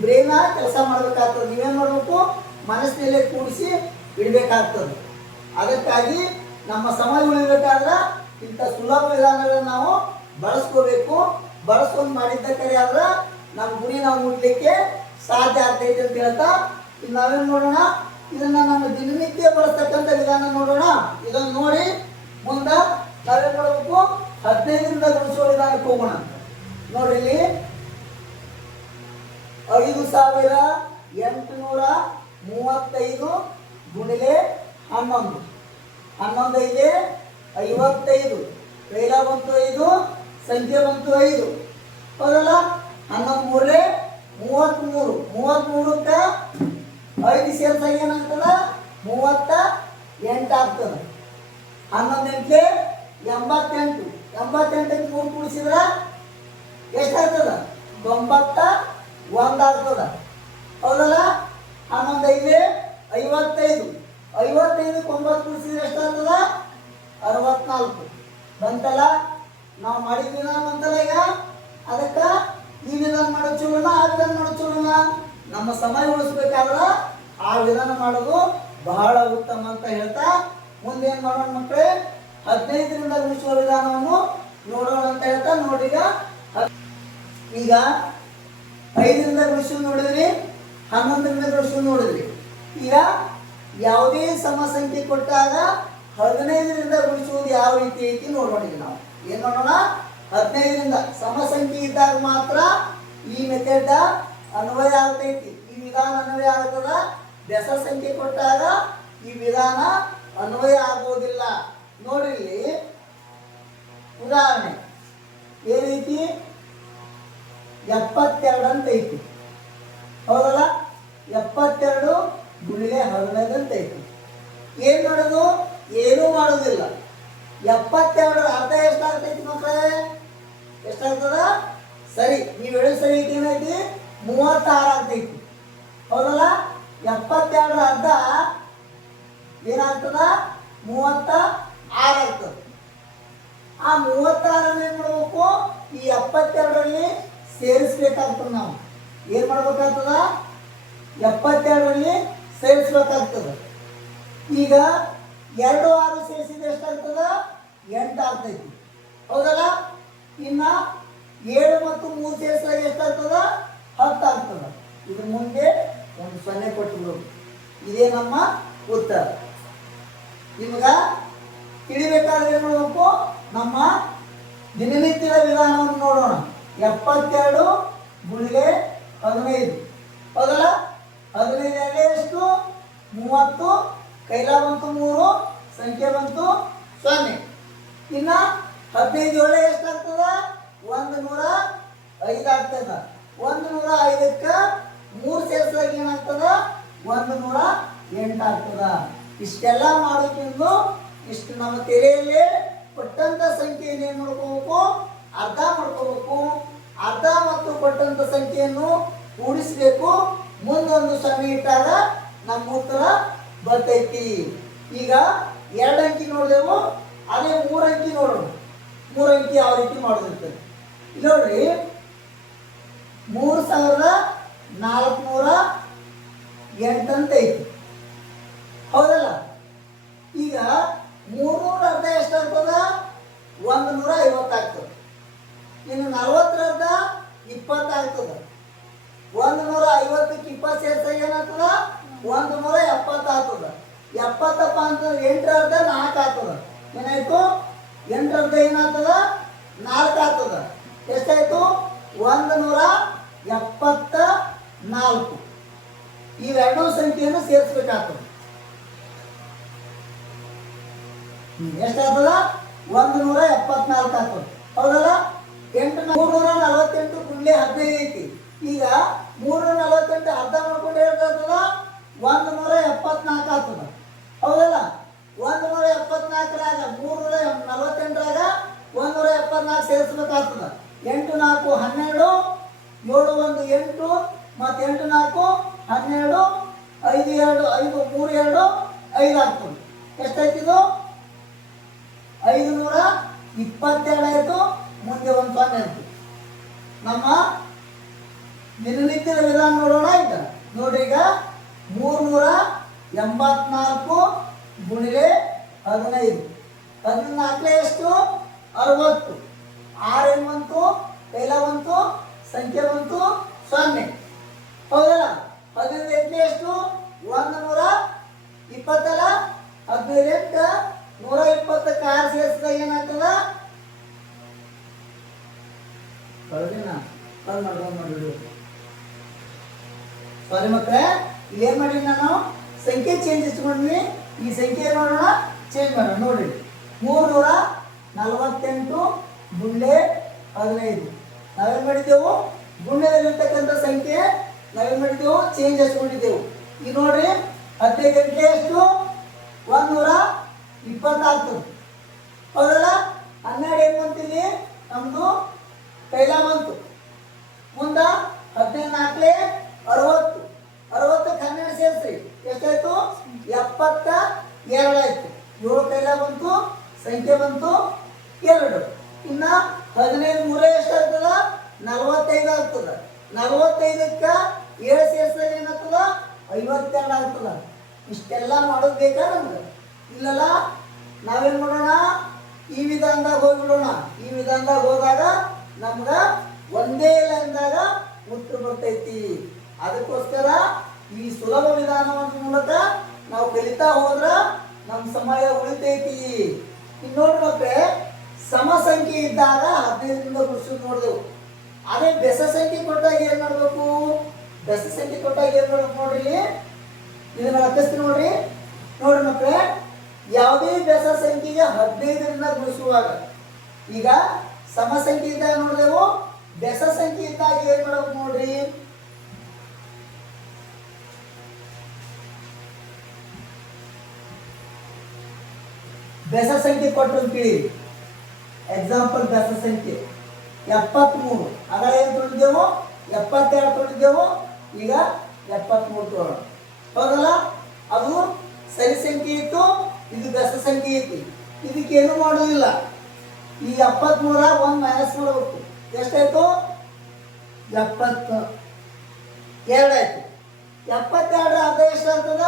ಬ್ರೈನ ಕೆಲಸ ಮಾಡಬೇಕಾಗ್ತದೆ. ನೀವೇನು ಮಾಡಬೇಕು, ಮನಸ್ಸಿನಲ್ಲೇ ಕೂಡಿಸಿ ಇಡಬೇಕಾಗ್ತದೆ. ಅದಕ್ಕಾಗಿ ನಮ್ಮ ಸಮಯ ಉಳಿಬೇಕಾದ್ರೆ ಇಂಥ ಸುಲಭ ವಿಧಾನಗಳನ್ನು ನಾವು ಬಳಸ್ಕೋಬೇಕು. ಬಳಸ್ಕೊಂಡು ಮಾಡಿದ್ದ ಕರೆ ಆದ್ರೆ ನಮ್ಮ ಗುರಿ ನಾವು ಮುಟ್ಲಿಕ್ಕೆ ಸಾಧ್ಯ ಆಗ್ತೈತೆ ಅಂತ ಹೇಳ್ತಾ, ಈಗ ನಾವೇನು ನೋಡೋಣ, ಇದನ್ನು ನಮ್ಮ ದಿನನಿತ್ಯ ಬಳಸ್ತಕ್ಕಂಥ ವಿಧಾನ ನೋಡೋಣ. ಇದನ್ನು ನೋಡಿ ಮುಂದೆ ನಾವೇನು ಮಾಡಬೇಕು, 15ರಿಂದ ಗುಣಿಸುವ ವಿಧಾನಕ್ಕೆ ಹೋಗೋಣ. 11 11 5 55 ಕೈಲ ಬಂತು 5 ಸಂಖ್ಯೆ ಬಂತು 5 ಹೌದಲ್ಲ 11 3 33ಕ್ಕೆ 5 ಸೇರ್ಸಾಗ ಏನಾಗ್ತದ 38 ಆಗ್ತದ 11 88 88ಕ್ಕೆ 3 ಕೂಡಿಸಿದ್ರೆ ಎಷ್ಟಾಗ್ತದ 91 ಆಗ್ತದ ಹೌದಲ್ಲ 11 5 55 9 ಕೂಡಿಸಿದ್ರೆ ಎಷ್ಟಾಗ್ತದ 64 ಬಂತಲ್ಲ ನಾವು ಮಾಡಿದ ವಿಧಾನ ಬಂತಲ್ಲ ಈಗ ಅದಕ್ಕೆ ಈ ವಿಧಾನ ಮಾಡೋದು ಚಲೋಣ ಆ ವಿಧಾನ ಮಾಡೋದು ಚಲೋಣ ನಮ್ಮ ಸಮಯ ಉಳಿಸ್ಬೇಕಾದ್ರೆ ಆ ವಿಧಾನ ಮಾಡೋದು ಬಹಳ ಉತ್ತಮ ಅಂತ ಹೇಳ್ತಾ ಮುಂದೆ ಏನು ಮಾಡೋಣ ಮಕ್ಕಳೇ 15ರಿಂದ ಗುಣಿಸುವ ವಿಧಾನವನ್ನು ನೋಡೋಣ ಅಂತ ಹೇಳ್ತಾ ನೋಡಿ ಈಗ 5ರಿಂದ ಗುಣಿಸುವುದು ನೋಡಿದ್ರಿ 11ರಿಂದ ಗುಣಿಸುವುದು ನೋಡಿದ್ರಿ ಈಗ ಯಾವುದೇ ಸಮ ಸಂಖ್ಯೆ ಕೊಟ್ಟಾಗ 15ರಿಂದ ಗುಣಿಸುವುದು ಯಾವ ರೀತಿ ಐತಿ ನೋಡೋಣ ಈಗ ನಾವು ಏನು ಮಾಡೋಣ 15ರಿಂದ ಸಮ ಸಂಖ್ಯೆ ಇದ್ದಾಗ ಮಾತ್ರ ಈ ಮೆಥಡ್ ಅನ್ವಯ ಆಗ್ತೈತಿ ಈ ವಿಧಾನ ಅನ್ವಯ ಆಗ್ತದ ಬೆಸ ಸಂಖ್ಯೆ ಕೊಟ್ಟಾಗ ಈ ವಿಧಾನ ಅನ್ವಯ ಆಗೋದಿಲ್ಲ ನೋಡಿ ಇಲ್ಲಿ ಉದಾಹರಣೆ ಏ ರೀತಿ 72 ಅಂತ ಐತಿ ಹೌದಲ್ಲ 72 ಗುಣಿಲೆ 15 ಅಂತ ಐತಿ ಏನ್ ಮಾಡೋದು ಏನೂ ಮಾಡೋದಿಲ್ಲ 72 ಅರ್ಧ ಎಷ್ಟಾಗ್ತೈತಿ ಮಕ್ಕಳೇ ಎಷ್ಟಾಗ್ತದ ಸರಿ ನೀವು ಹೇಳಿ ಸರಿ ಐತಿ ಏನೈತಿ 36 ಆಗ್ತೈತಿ ಹೌದಲ್ಲ 72 ಅರ್ಧ ಏನಾಗ್ತದ 36 ಆಗ್ತದ ಆ 36 ಏನ್ ಮಾಡ್ಬೇಕು ಈ 72ರಲ್ಲಿ ಸೇರಿಸ್ಬೇಕಾಗ್ತದ ನಾವು ಏನ್ ಮಾಡ್ಬೇಕಾಗ್ತದ 72ರಲ್ಲಿ ಸೇರಿಸ್ಬೇಕಾಗ್ತದ ಈಗ 2 6 ಸೇರಿಸಿದ್ರೆ ಎಷ್ಟಾಗ್ತದ 8 ಆಗ್ತೈತಿ ಹೌದಲ್ಲ ಇನ್ನ 7 ಮತ್ತು 3 ಸೇರಿಸಿದಾಗ ಎಷ್ಟಾಗ್ತದ 10 ಆಗ್ತದ ಇದ್ರ ಮುಂದೆ ಒಂದು 0 ಕೊಟ್ಟು ಇದೇ ನಮ್ಮ ಉತ್ತರ ನಿಮ್ಗ ತಿಳಿಬೇಕಾದ್ರೆ ಏನು ಮಾಡಬೇಕು ನಮ್ಮ ದಿನನಿತ್ಯದ ವಿಧಾನವನ್ನು ನೋಡೋಣ 72 ಗುಣಿಲೆ 15 ಹೌದಲ್ಲ 15 ಎಷ್ಟು 30 ಕೈಲ ಬಂತು 3 ಸಂಖ್ಯೆ ಬಂತು 0 ಇನ್ನ 15 ಏಳೆ ಎಷ್ಟಾಗ್ತದ 105 ಆಗ್ತದ 105ಕ್ಕೆ 3 ಸೇರಿಸಿದಾಗ ಏನಾಗ್ತದ 108 ಆಗ್ತದ ಇಷ್ಟೆಲ್ಲ ಮಾಡೋದ್ರಿಂದ ಇಷ್ಟು ನಮ್ಮ ತೆರೆಯಲ್ಲಿ ಕೊಟ್ಟಂತ ಸಂಖ್ಯೆಯನ್ನು ಏನು ಮಾಡ್ಕೋಬೇಕು ಅರ್ಧ ಮಾಡ್ಕೋಬೇಕು ಅರ್ಧ ಮತ್ತು ಕೊಟ್ಟಂತ ಸಂಖ್ಯೆಯನ್ನು ಕೂಡಿಸಬೇಕು ಮುಂದೊಂದು 0 ಇಟ್ಟಾಗ ನಮ್ಮ ಉತ್ತರ ಬರ್ತೈತಿ ಈಗ 2 ಅಂಕಿ ನೋಡಿದೆವು ಅದೇ 3 ಅಂಕಿ ನೋಡೋಣ 3 ಅಂಕಿ ಯಾವ ರೀತಿ ಮಾಡೋದಿರ್ತದೆ ನೋಡ್ರಿ 3408 ಅಂತ ಐತಿ ಹೌದಲ್ಲ ಈಗ 300 ಅರ್ಧ ಎಷ್ಟಾಗ್ತದ 150 ಆಗ್ತದೆ ಇನ್ನು 40 ಅರ್ಧ 20 ಆಗ್ತದ 150ಕ್ಕೆ 20 ಸೇರಿಸಿದಾಗ ಏನಾಗ್ತದ 170 ಆಗ್ತದ 70ಪ್ಪ ಅಂತಂದ್ರೆ 8 ಅರ್ಧ 4 ಆಗ್ತದ ಏನಾಯ್ತು 8 ಅರ್ಧ ಏನಾಗ್ತದ 4 ಆಗ್ತದ ಎಷ್ಟಾಯ್ತು 174 ಇವೆರಡೂ ಸಂಖ್ಯೆಯನ್ನು ಸೇರಿಸಬೇಕಾಗ್ತದೆ ಎಷ್ಟಾಗ್ತದ 174 ಆಗ್ತದೆ ಹೌದಲ್ಲ 348 ಗುಂಡ್ಲೆ 15 ಐತಿ ಈಗ 348 ಅರ್ಧ ಮಾಡ್ಕೊಂಡು ಹೇಳ್ತದ 174 ಆಗ್ತದ ಹೌದಲ್ಲ 174ರಾಗ 348ರಾಗ 174 ಸೇರಿಸಬೇಕಾಗ್ತದ 8 4 12 7 1 8 ಮತ್ತು 8 4 12 5 2 5 3 2 5 ಆಗ್ತದೆ ಎಷ್ಟಾಯ್ತಿದು 522 ಆಯಿತು ಮುಂದೆ ಒಂದು 0 ಆಯಿತು ನಮ್ಮ ದಿನನಿತ್ಯದ ವಿಧಾನ ನೋಡೋಣ ಈಗ ನೋಡ್ರಿ ಈಗ 384 ಗುಣಿಲೆ 15 14 ಎಷ್ಟು 60 6 ಏನು ಬಂತು ಕೈಲ ಬಂತು ಸಂಖ್ಯೆ ಬಂತು 0 ಹೌದಲ್ಲ 15 ಎಷ್ಟು 120 ಅಲ್ಲ 15 120 6 ಸೇರಿಸಿದಾಗ ಏನಾಗ್ತದ ಸಾರಿ ಮಕ್ಕಳೇ ಇಲ್ಲಿ ಏನು ಮಾಡಿ ನಾನು ಸಂಖ್ಯೆ ಚೇಂಜ್ ಮಾಡ್ತೀನಿ ಈ ಸಂಖ್ಯೆ ನೋಡೋಣ, ಚೇಂಜ್ ಮಾಡೋಣ. ನೋಡ್ರಿ, 348 ಗುಂಡ್ಲೆ 15. ನಾವೇನು ಮಾಡಿದ್ದೆವು? ಗುಂಡ್ಯದಲ್ಲಿರ್ತಕ್ಕಂಥ ಸಂಖ್ಯೆ ನಾವೇನು ಮಾಡಿದ್ದೆವು? ಚೇಂಜ್ ಹಚ್ಕೊಂಡಿದ್ದೆವು. ಈಗ ನೋಡ್ರಿ, 15 ಗಂಟೆ ಎಷ್ಟು? 120 ಆಗ್ತದೆ. ಹೌದಲ್ಲ? 12 ಏನು ಬಂತಿಲ್ಲಿ? ನಮ್ಮದು ಕೈಲ ಬಂತು. ಮುಂದ 15 4 60. 60ಕ್ಕೆ 12 ಸೇರಿಸ್ರಿ, ಎಷ್ಟಾಯ್ತು? 72 ಆಯ್ತು. 7 ಕೈಲ ಬಂತು, ಸಂಖ್ಯೆ ಬಂತು 2. ಇನ್ನ 15 3 ಎಷ್ಟಾಗ್ತದ? 45 ಆಗ್ತದ. 45ಕ್ಕೆ 7 ಸೇರಿಸಿದಾಗ ಏನಾಗ್ತದ? 52 ಆಗ್ತದ. ಇಷ್ಟೆಲ್ಲ ಮಾಡೋದು ಬೇಕಾ ನಮ್ಗೆ? ಇಲ್ಲಲ್ಲ. ನಾವೇನು ಮಾಡೋಣ? ಈ ವಿಧಾನದಾಗ ಹೋಗ್ಬಿಡೋಣ. ಈ ವಿಧಾನದಾಗ ಹೋದಾಗ ನಮ್ಗೆ ಒಂದೇ ಲೈನ್ದಾಗ ಉತ್ತರ ಬರ್ತೈತಿ. ಅದಕ್ಕೋಸ್ಕರ ಈ ಸುಲಭ ವಿಧಾನದ ಮೂಲಕ ನಾವು ಕಲಿತಾ ಹೋದ್ರ ನಮ್ಮ ಸಮಯ ಉಳಿತೈತಿ. ಇನ್ನು ನೋಡಿ ಮಕ್ಕಳೇ, ಸಮ ಸಂಖ್ಯೆ ಇದ್ದಾಗ 15ರಿಂದ ಗುಣಿಸೋದು ನೋಡಿದೆವು. ಅದೇ ಬೆಸ ಸಂಖ್ಯೆ ಕೊಟ್ಟಾಗ ಏನು ಮಾಡಬೇಕು? ಬೆಸ ಸಂಖ್ಯೆ ಕೊಟ್ಟಾಗ ಏನು ಮಾಡ್ಬೇಕು ನೋಡ್ರಿ, ಇದನ್ನ ಲಕ್ಷಿಸ್ತೀನಿ ನೋಡ್ರಿ. ನೋಡ್ರಿ ಮಕ್ಕಳೇ, ಯಾವುದೇ ಬೆಸ ಸಂಖ್ಯೆಗೆ 15ರಿಂದ ಗುಣಿಸುವಾಗ, ಈಗ ಸಮ ಸಂಖ್ಯೆ ಇದ್ದಾಗ ನೋಡಿದೆವು, ಬೆಸ ಸಂಖ್ಯೆ ಇದ್ದಾಗ ಏನು ಮಾಡಬೇಕು ನೋಡ್ರಿ, ಬೆಸ ಸಂಖ್ಯೆ ಕೊಟ್ಟು ಕೇಳಿ. ಎಕ್ಸಾಂಪಲ್, ಬೆಸ ಸಂಖ್ಯೆ 73. ಆಗ ಏನು ತೊಗೊಂಡಿದ್ದೆವು? 72 ತೊಗೊಂಡಿದ್ದೆವು. ಈಗ 73 ತೊಗೊಳ್ಳೋಣ. ಹೌದಲ್ಲ? ಅದು ಸರಿ ಸಂಖ್ಯೆ ಇತ್ತು, ಇದು ಬೆಸ ಸಂಖ್ಯೆ ಐತಿ. ಇದಕ್ಕೇನು ಮಾಡೋದಿಲ್ಲ. ಈ 73 1 ಮೈನಸ್ ಮಾಡಬೇಕು. ಎಷ್ಟಾಯ್ತು? 72 ಆಯ್ತು. 72 ಅರ್ಧ ಎಷ್ಟಾಗ್ತದ?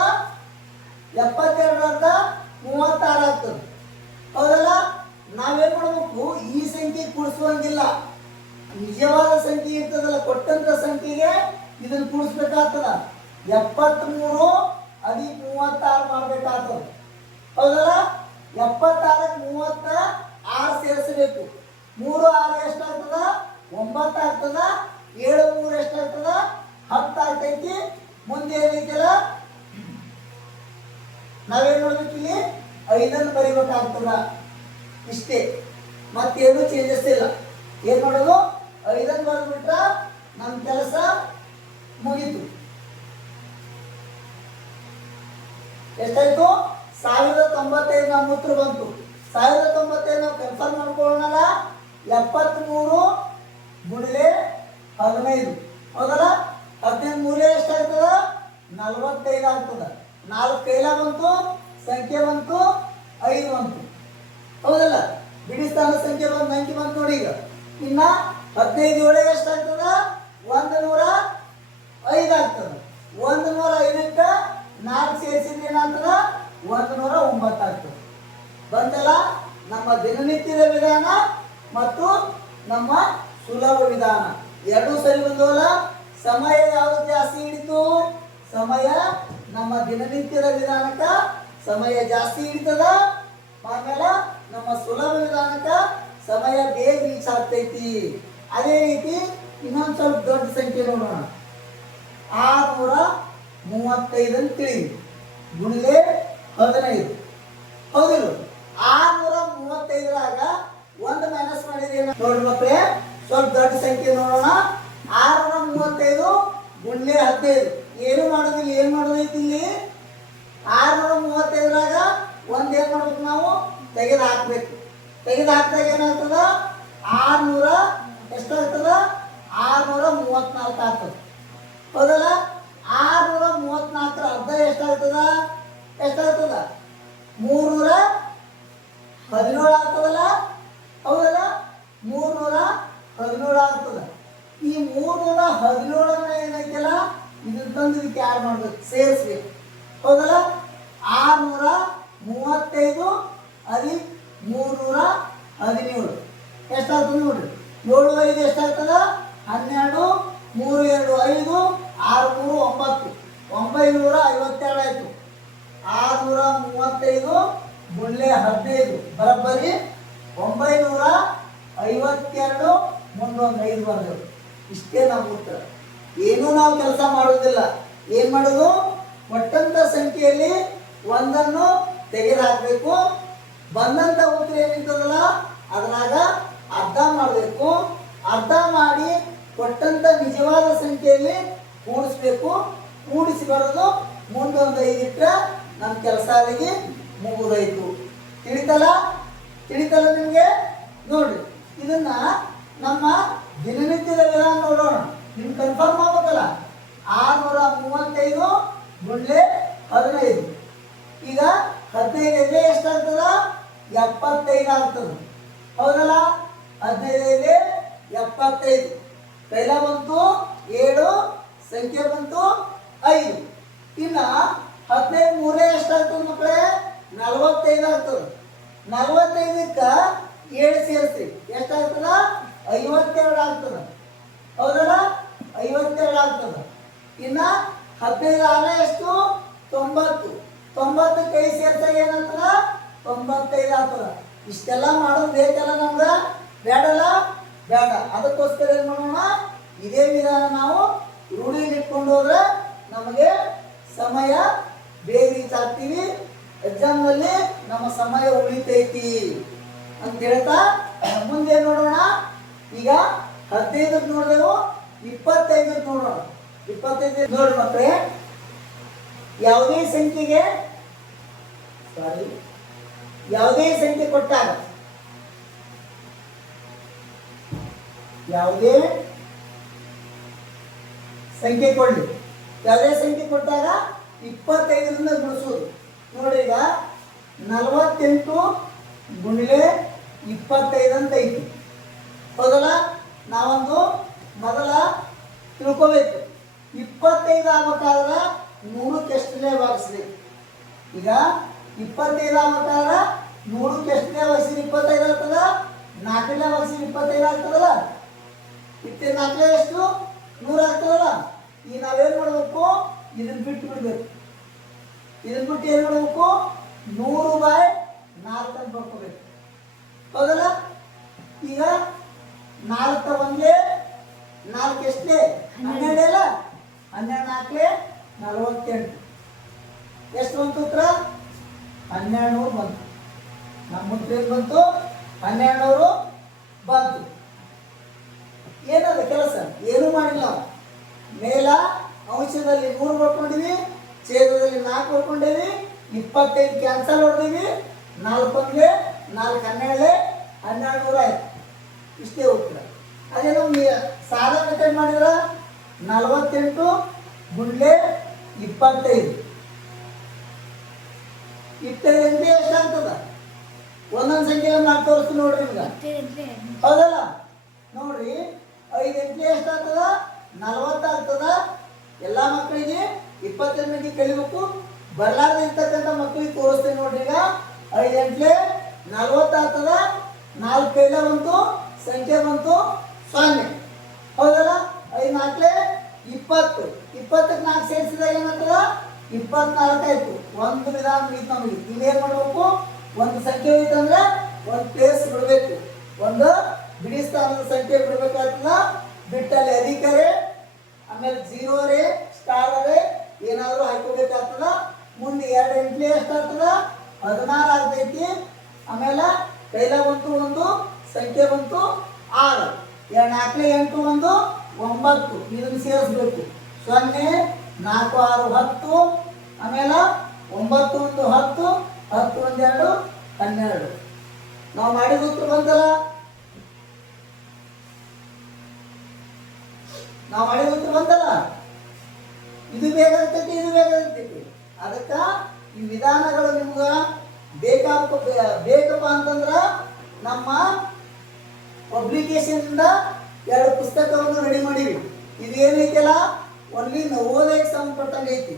72 ಅರ್ಧ 36 ಆಗ್ತದೆ. ಹೌದಲ್ಲ? ನಾವೇನ್ ಮಾಡಬೇಕು? ಈ ಸಂಖ್ಯೆ ಕೂಡಿಸುವಂಗಿಲ್ಲ. ನಿಜವಾದ ಸಂಖ್ಯೆ ಇರ್ತದಲ್ಲ, ಕೊಟ್ಟಂತ ಸಂಖ್ಯೆಗೆ ಇದನ್ನ ಕೂಡಿಸ್ಬೇಕಾಗ್ತದ. 73 ಅದಿ 36 ಮಾಡ್ಬೇಕಾಗ್ತದ. ಹೌದಲ್ಲ? 76ಕ್ಕೆ 36 ಸೇರಿಸಬೇಕು. 3 6 ಎಷ್ಟಾಗ್ತದ? 9 ಆಗ್ತದ. 7 3 ಎಷ್ಟಾಗ್ತದ? 10 ಆಗ್ತೈತಿ. ಮುಂದೆ ಏನೈತಿಲ್ಲ, ನಾವೇನ್ ನೋಡ್ಬೇಕು? ಇಲ್ಲಿ 5 ಬರಿಬೇಕಾಗ್ತದ. ಇಷ್ಟೇ, ಮತ್ತೇನು ಚೇಂಜಸ್ ಇಲ್ಲ. ಏನ್ ಮಾಡೋದು? 5 ಬರೆದ್ಬಿಟ್ರ ನಮ್ಮ ಕೆಲಸ ಮುಗೀತು. ಎಷ್ಟಾಯ್ತು? 1095 ನಮ್ಮ ಉತ್ತರ ಬಂತು. 1095 ನಾವು ಕನ್ಫರ್ಮ್ ಮಾಡ್ಕೊಳ್ಳೋಣಲ್ಲ. 73 ಗುಣಿಲೆ 15. ಹೌದಲ್ಲ? 15 3 ಎಷ್ಟಾಗ್ತದ? 45 ಆಗ್ತದ. 4 ಕೈಲ ಬಂತು, ಸಂಖ್ಯೆ ಬಂತು, 5 ಬಂತು. ಹೌದಲ್ಲ? ಬಿಡಿಸ್ತಾನ ಸಂಖ್ಯೆ ಬಂತು, ಅಂಕಿ ಬಂತು ನೋಡಿ. ಈಗ ಇನ್ನ 15 7 ಎಷ್ಟಾಗ್ತದ? 105 ಆಗ್ತದ. 105ಕ್ಕೆ 4 ಸೇರಿಸಿದ್ರೆ ಏನಾಗ್ತದ? 109 ಆಗ್ತದೆ. ಬಂತಲ್ಲ? ನಮ್ಮ ದಿನನಿತ್ಯದ ವಿಧಾನ ಮತ್ತು ನಮ್ಮ ಸುಲಭ ವಿಧಾನ ಎರಡೂ ಸರಿ ಬಂದವಲ್ಲ. ಸಮಯ ಯಾವುದು ಜಾಸ್ತಿ ಹಿಡಿತು? ಸಮಯ ನಮ್ಮ ದಿನನಿತ್ಯದ ವಿಧಾನಕ್ಕೆ ಸಮಯ ಜಾಸ್ತಿ ಹಿಡಿತದ. ಆಮೇಲೆ ನಮ್ಮ ಸುಲಭ ವಿಧಾನಕ್ಕೆ ಸಮಯ ಬೇಗ ರೀಚ್ ಆಗ್ತೈತಿ. ಅದೇ ರೀತಿ ಇನ್ನೊಂದು ಸ್ವಲ್ಪ ದೊಡ್ಡ ಸಂಖ್ಯೆ ನೋಡೋಣ. 635 ಅಂತ ತಿಳಿ ಗುಣಿಲೆ 15. ಹೌದಿಲ್ಲ? 635ರಾಗ 1 ಮೈನಸ್ ಮಾಡಿದ್ರೆ ನೋಡಿ ಮಕ್ಕಳೇ, ಸ್ವಲ್ಪ ದೊಡ್ಡ ಸಂಖ್ಯೆ ನೋಡೋಣ. 635 ಗುಣಿಲೆ 15. ಏನು ಮಾಡೋದಿಲ್ಲ. ಏನು ಮಾಡೋದೈತಿ ಇಲ್ಲಿ? 635ರಾಗ 1 ಏನು ಮಾಡ್ಬೇಕು ನಾವು? ತೆಗೆದು ಹಾಕ್ಬೇಕು. ತೆಗೆದು ಹಾಕಿದಾಗ ಏನಾಗ್ತದ? 600 ಎಷ್ಟಾಗ್ತದ? 634 ಆಗ್ತದೆ. ಹೌದಲ್ಲ? 634 ಅರ್ಧ ಎಷ್ಟಾಗ್ತದ? 317 ಆಗ್ತದಲ್ಲ? ಹೌದಲ್ಲ? 317 ಆಗ್ತದ. ಈ 317 ಏನೈತಲ್ಲ, ಇದನ್ನ ತಂದು ಇದಕ್ಕೆ ಆ್ಯಡ್ ಮಾಡ್ಬೇಕು, ಸೇರಿಸ್ಬೇಕು. ಹೌದಲ್ಲ? 635 ಅದಿ 317 ಎಷ್ಟಾಗ್ತದೆ ನೋಡ್ರಿ. 7 5 ಎಷ್ಟಾಗ್ತದ? 12 3 2 5 6 3 9 952 ಆಯ್ತು. 635 ಗುಣಿಲೆ 15 ಬರೋಬ್ಬರಿ 952. ಮುಂದೊಂದು 5 ಬರೆದೆವು. ಇಷ್ಟೇ ನಮ್ಮ ಉತ್ತರ. ಏನೂ ನಾವು ಕೆಲಸ ಮಾಡೋದಿಲ್ಲ. ಏನು ಮಾಡೋದು? ಕೊಟ್ಟಂತ ಸಂಖ್ಯೆಯಲ್ಲಿ ಒಂದನ್ನು ತೆಗೆದು ಹಾಕಬೇಕು. ಬಂದಂಥ ಉತ್ತರ ಏನಿರ್ತದಲ್ಲ ಅದ್ರಾಗ ಅರ್ಧ ಮಾಡಬೇಕು. ಅರ್ಧ ಮಾಡಿ ಕೊಟ್ಟಂತ ನಿಜವಾದ ಸಂಖ್ಯೆಯಲ್ಲಿ ಕೂಡಿಸ್ಬೇಕು. ಕೂಡಿಸಿ ಬರೋದು ಮುಂದೊಂದು 5 ಇಟ್ಟರೆ ನಮ್ಮ ಕೆಲಸ ಅಲ್ಲಿಗೆ ಮುಗಿದೋಯ್ತು. ತಿಳಿತಲ್ಲ ನಿಮಗೆ? ನೋಡ್ರಿ, ಇದನ್ನ ನಮ್ಮ ದಿನನಿತ್ಯದ ವಿಧಾನ ನೋಡೋಣ. ನಿಮ್ಗೆ ಕನ್ಫರ್ಮ್ ಆಗ್ಬೇಕಲ್ಲ. 635 ಗುಂಡ್ಲೆ 15. ಈಗ 15 ಎಷ್ಟಾಗ್ತದ? 75 ಆಗ್ತದ. ಹೌದಲ್ಲ? 15 75. ಕೈಲ ಬಂತು 7, ಸಂಖ್ಯೆ ಬಂತು 5. ಇನ್ನ 15 ಮೂರೇ ಎಷ್ಟಾಗ್ತದೆ ಮಕ್ಕಳೇ? 45 ಆಗ್ತದೆ. 45ಕ್ಕೆ 7 ಸೇರಿಸಿ ಎಷ್ಟಾಗ್ತದ? 52 ಆಗ್ತದೆ. ಹೌದಲ್ಲ? 52 ಆಗ್ತದೆ. ಇನ್ನ 15 ಆರೇ ಎಷ್ಟು? 90. 90ಕ್ಕೆ 5 ಸೇರ್ಸಾಗ ಏನಾಗ್ತದ? 95 ಆಗ್ತದ. ಇಷ್ಟೆಲ್ಲ ಮಾಡೋದು ಬೇಕಲ್ಲ ನಮ್ಗೆ? ಬೇಡಲ್ಲ? ಬೇಡ. ಅದಕ್ಕೋಸ್ಕರ ಏನು ಮಾಡೋಣ, ಇದೇ ವಿಧಾನ ನಾವು ರೂಢಿಯಲ್ಲಿ ಇಟ್ಕೊಂಡು ಹೋದ್ರೆ ನಮಗೆ ಸಮಯ ಬೇಗ ರೀಚ್ ಆಗ್ತೀವಿ. ಎಕ್ಸಾಮ್ನಲ್ಲಿ ನಮ್ಮ ಸಮಯ ಉಳಿತೈತಿ ಅಂತ ಹೇಳ್ತಾ ಮುಂದೆ ನೋಡೋಣ. ಈಗ 15 ನೋಡಿದೆವು, 25 ನೋಡೋಣ. 25 ನೋಡಿ ಮಕ್ಕಳೇ, ಯಾವುದೇ ಸಂಖ್ಯೆ ಕೊಟ್ಟಾಗ ಯಾವುದೇ ಸಂಖ್ಯೆ ಕೊಡಲಿ, ಯಾವುದೇ ಸಂಖ್ಯೆ ಕೊಟ್ಟಾಗ 25ರಿಂದ ಗುಣಿಸೋದು. ನೋಡಿ, ಈಗ 48 ಗುಣಿಲೆ 25 ಅಂತ ಐತಿ. ಹೌದಲ್ಲ? ನಾವೊಂದು ಮೊದಲ ತಿಳ್ಕೋಬೇಕು. 25 ಆಗ್ಬೇಕಾದ್ರೆ 100ಕ್ಕೆ ಎಷ್ಟನೇ ಭಾಗಿಸ್ಬೇಕು? ಈಗ 25 ಆಗ್ಬೇಕಾದ್ರೆ 100ಕ್ಕೆ ಎಷ್ಟನೇ ಭಾಗಿಸಿದ್ರೆ 25 ಆಗ್ತದ? 4ನೇ ಭಾಗಿಸಿದ್ರೆ 25 ಆಗ್ತದಲ್ಲ? 4 ಎಷ್ಟು? 100 ಆಗ್ತದಲ್ಲ? ಈಗ ನಾವೇನು ಮಾಡಬೇಕು? ಇದನ್ನ ಬಿಟ್ಟು ಬಿಡ್ಬೇಕು. ಇದನ್ನ ಬಿಟ್ಟು ಏನು ಮಾಡಬೇಕು? 100/4 ಅಂತ ಬರ್ಕೋಬೇಕು. ಹೌದಲ್ಲ? ಈಗ 4 1 4 ಎಷ್ಟೇ? 12 ಅಲ್ಲ? 12 4 48. ಎಷ್ಟು ಬಂತು ಉತ್ತರ? 1200 ಬಂತು. ನಮ್ಮ ಉತ್ತರ ಏನು ಬಂತು? 1200 ಬಂತು. ಏನದ ಕೆಲಸ? ಏನೂ ಮಾಡಿಲ್ಲ ನಾವು. ಮೇಲ ಅಂಶದಲ್ಲಿ 100 ಬರ್ಕೊಂಡಿವಿ, ಛೇದದಲ್ಲಿ 4 ಬರ್ಕೊಂಡೇವಿ, 25 ಕ್ಯಾನ್ಸಲ್ ಹೊಡೆದಿವಿ, 4 1 4 12 1200 ಆಯ್ತು. ಇಷ್ಟೇ ಉತ್ತರ. ಅದೇ ನಾವು ಸಾದಾ ಮೆಥಡ್ ಮಾಡಿದ್ರೆ 48 ಗುಂಡ್ಲೆ 25. 25 ಎಷ್ಟಾಗ್ತದ? ಒಂದೊಂದು ಸಂಖ್ಯೆ ಮಾಡಿ ತೋರಿಸ್ತೀನಿ ನೋಡ್ರಿ ನಿಮ್ಗೆ. ಹೌದಲ್ಲ? ನೋಡ್ರಿ, 5 ಎಂಟ್ಲೆ ಎಷ್ಟಾಗ್ತದ? 40 ಆಗ್ತದ. ಎಲ್ಲ ಮಕ್ಕಳಿಗೆ 25 ಕಲಿಬೇಕು. ಬರ್ಲಾರ್ದ ಇರ್ತಕ್ಕಂಥ ಮಕ್ಕಳಿಗೆ ತೋರಿಸ್ತೀನಿ ನೋಡ್ರಿ. ಈಗ 5 ಎಂಟ್ಲೆ 40 ಆಗ್ತದ. 4 ಕೈಲ ಬಂತು, ಸಂಖ್ಯೆ ಬಂತು 0. ಹೌದಲ್ಲ? 5 4 20. 20ಕ್ಕೆ 4 ಸೇರಿಸಿದಾಗ ಏನಾಗ್ತದ? 24 ಆಯ್ತು. ಒಂದು ವಿಧಾನ ಮುಗಿತು ನಮಗೆ. ಇಲ್ಲೇನು ಮಾಡಬೇಕು? ಒಂದು ಸಂಖ್ಯೆ ಹೋಯ್ತಂದ್ರೆ ಒಂದು ಪ್ಲೇಸ್ ಬಿಡಬೇಕು. ಒಂದು ಬಿಡಿ ಸ್ಥಾನದ ಸಂಖ್ಯೆ ಬಿಡಬೇಕಾಗ್ತದ. ಬಿಟ್ಟಲ್ಲಿ ಅಧಿಕರೇ, ಆಮೇಲೆ 0 ರೇ, ಸ್ಟಾರ್ ರೇ ಏನಾದರೂ ಹಾಕೋಬೇಕಾಗ್ತದ. ಮುಂದೆ 2 ಎಂಟ್ಲೆ ಎಷ್ಟಾಗ್ತದ? 16 ಆಗ್ತೈತಿ. ಆಮೇಲೆ ಕೈಲ ಬಂತು ಒಂದು, ಸಂಖ್ಯೆ ಬಂತು 6. 2 4 8 1 9. ಇದನ್ನು ಸೇರಿಸ್ಬೇಕು. 0 4 6 10. ಆಮೇಲೆ 9 1 10, 10 1 2 12. ನಾವು ಮಾಡಿದ ಉತ್ತರ ಬಂತಲ್ಲ? ನಾವು ಮಾಡಿದ ಉತ್ತರ ಬಂತಲ್ಲ? ಇದು ಬೇಕಾಗ್ತೈತಿ, ಇದು ಬೇಕಾಗ್ತೈತಿ. ಅದಕ್ಕೆ ಈ ವಿಧಾನಗಳು ನಿಮ್ಗೆ ಬೇಕಪ್ಪ ಅಂತಂದ್ರೆ ನಮ್ಮ ಪಬ್ಲಿಕೇಶನ್ನಿಂದ 2 ಪುಸ್ತಕವನ್ನು ರೆಡಿ ಮಾಡೀವಿ. ಇದು ಏನೈತಿಲ್ಲ, ಓನ್ಲಿ ನವೋದಯಕ್ಕೆ ಸಂಬಂಧಪಟ್ಟಂಗೆ ಐತಿ.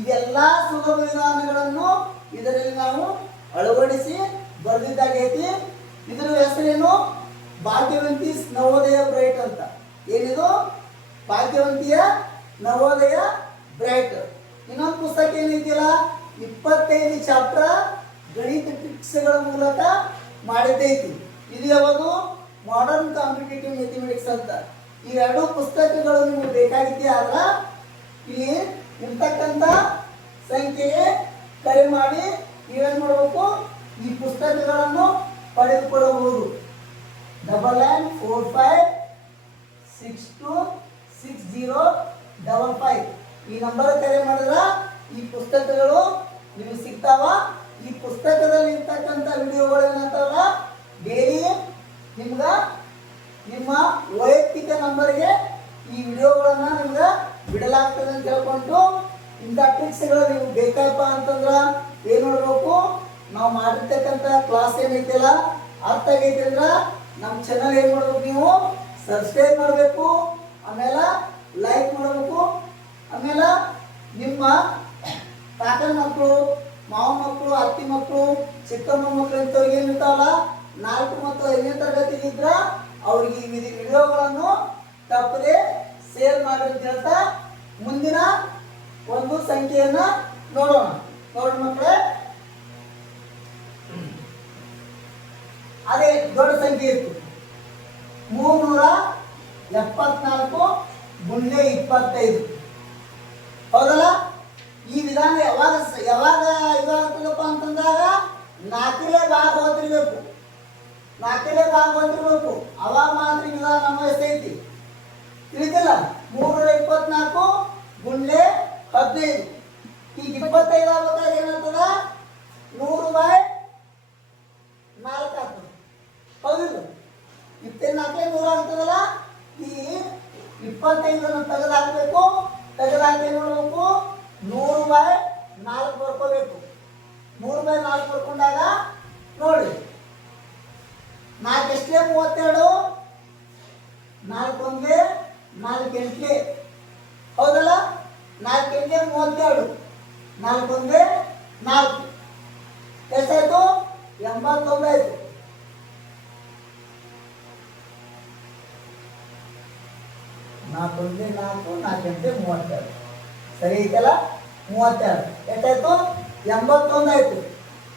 ಇದೆಲ್ಲ ಸುಲಭ ವಿಧಾನಗಳನ್ನು ಇದರಲ್ಲಿ ನಾವು ಅಳವಡಿಸಿ ಬರೆದಿದ್ದಾಗೈತಿ. ಇದರ ಹೆಸರೇನು? ಭಾಗ್ಯವಂತಿ ನವೋದಯ ಬ್ರೈಟ್ ಅಂತ. ಏನಿದು? ಭಾಗ್ಯವಂತಿಯ ನವೋದಯ ಬ್ರೈಟ್. ಇನ್ನೊಂದು ಪುಸ್ತಕ ಏನೈತಿಲ್ಲ, 25 ಚಾಪ್ಟರ್ ಗಣಿತ ಟ್ರಿಕ್ಸ್ಗಳ ಮೂಲಕ ಮಾಡಿದ್ದೈತಿ. ಇದು ಯಾವುದು? ಮಾಡರ್ನ್ ಕಾಂಪಿಟೇಟಿವ್ ಮ್ಯಾಥಮೆಟಿಕ್ಸ್ ಅಂತ. ಈ 2 ಪುಸ್ತಕಗಳು ನಿಮಗೆ ಬೇಕಾಗಿದ್ದೇ ಆದ್ರೆ ಇಲ್ಲಿ ಇರ್ತಕ್ಕಂಥ ಸಂಖ್ಯೆಗೆ ಕರೆ ಮಾಡಿ ನೀವೇನು ಮಾಡಬೇಕು, ಈ ಪುಸ್ತಕಗಳನ್ನು ಪಡೆದುಕೊಳ್ಳಬಹುದು. 9945626055 ಈ ನಂಬರ್ ಕರೆ ಮಾಡಿದ್ರೆ ಈ ಪುಸ್ತಕಗಳು ನಿಮಗೆ ಸಿಗ್ತಾವ. ಈ ಪುಸ್ತಕದಲ್ಲಿ ಇರ್ತಕ್ಕಂಥ ವಿಡಿಯೋಗಳು ಏನಂತಾವಲ್ಲ ಡೈಲಿ ನಿಮ್ಗೆ ನಿಮ್ಮ ವೈಯಕ್ತಿಕ ನಂಬರ್ಗೆ ಈ ವಿಡಿಯೋಗಳನ್ನು ನಿಮ್ಗೆ ಬಿಡಲಾಗ್ತದೆ ಅಂತ ಹೇಳ್ಕೊಂಡು, ಇಂಥ ಟ್ರಿಕ್ಸ್ಗಳು ನೀವು ಬೇಕಪ್ಪ ಅಂತಂದ್ರೆ ಏನು ಮಾಡಬೇಕು, ನಾವು ಮಾಡಿರ್ತಕ್ಕಂಥ ಕ್ಲಾಸ್ ಏನೈತಿಲ್ಲ ಅರ್ಥ ಆಗೈತಿ ಅಂದ್ರೆ ನಮ್ಮ ಚಾನಲ್ ಏನು ಮಾಡ್ಬೇಕು, ನೀವು ಸಬ್ಸ್ಕ್ರೈಬ್ ಮಾಡಬೇಕು, ಆಮೇಲೆ ಲೈಕ್ ಮಾಡಬೇಕು, ಆಮೇಲೆ ನಿಮ್ಮ ಕಾಕನ ಮಕ್ಕಳು, ಮಾವ ಮಕ್ಕಳು, ಅತ್ತಿ ಮಕ್ಕಳು, ಚಿಕ್ಕಮ್ಮ ಮಕ್ಕಳು ಇಂಥವ್ರಿಗೆ ಏನಿರ್ತಾವಲ್ಲ 4 ಮತ್ತು 5ನೇ ತರಗತಿ ಇದ್ರೆ ಅವ್ರಿಗೆ ಈ ವಿಡಿಯೋಗಳನ್ನು ತಪ್ಪದೆ ಶೇರ್ ಮಾಡಿ ಅಂತ ಹೇಳ್ತಾ ಮುಂದಿನ ಒಂದು ಸಂಖ್ಯೆಯನ್ನ ನೋಡೋಣ. ನೋಡಿ ಮಕ್ಕಳೇ, ಅದೇ ದೊಡ್ಡ ಸಂಖ್ಯೆ ಇತ್ತು 374 × 25. ಹೌದಲ್ಲ? ಈ ವಿಧಾನ ಯಾವಾಗ ಇದಾಗ್ತದಪ್ಪ ಅಂತಂದಾಗ 4ನೇ ಭಾಗ ಹೋಗ್ತಿರ್ಬೇಕು, 4ನೇ ಭಾಗ ಹೋಗ್ತಿರ್ಬೇಕು. ಅವಾಗ ಮಾತ್ರ ವಿಧಾನ ನಮ್ಮ ಎಷ್ಟೈತಿ ತಿಳಿದಿಲ್ಲ. 324 × 15. ಈಗ 25 ಆಗ್ಬೇಕಾದ್ರೆ ಏನಾಗ್ತದ 100/4 ಆಗ್ತದೆ. ಹೌದಿಲ್ಲ? 24 100 ಆಗ್ತದಲ್ಲ. ಈ 25 ತೆಗೆದಾಕಬೇಕು. ತೆಗೆದಾಕಿ ಏನು ಮಾಡಬೇಕು, 100/4 ಬರ್ಕೋಬೇಕು. 100/4 ಬರ್ಕೊಂಡಾಗ ನೋಡಿ 4 ಎಷ್ಟೇ 32, 4 1 4 8. ಹೌದಲ್ಲ? 4 8 32, 4 1 4 ಎಷ್ಟಾಯ್ತು? 89 ಆಯ್ತು. ನಾಲ್ಕು 4 4 8 32 ಸರಿ ಐತಲ್ಲ? 32 ಎಷ್ಟಾಯ್ತು? 81 ಆಯ್ತು.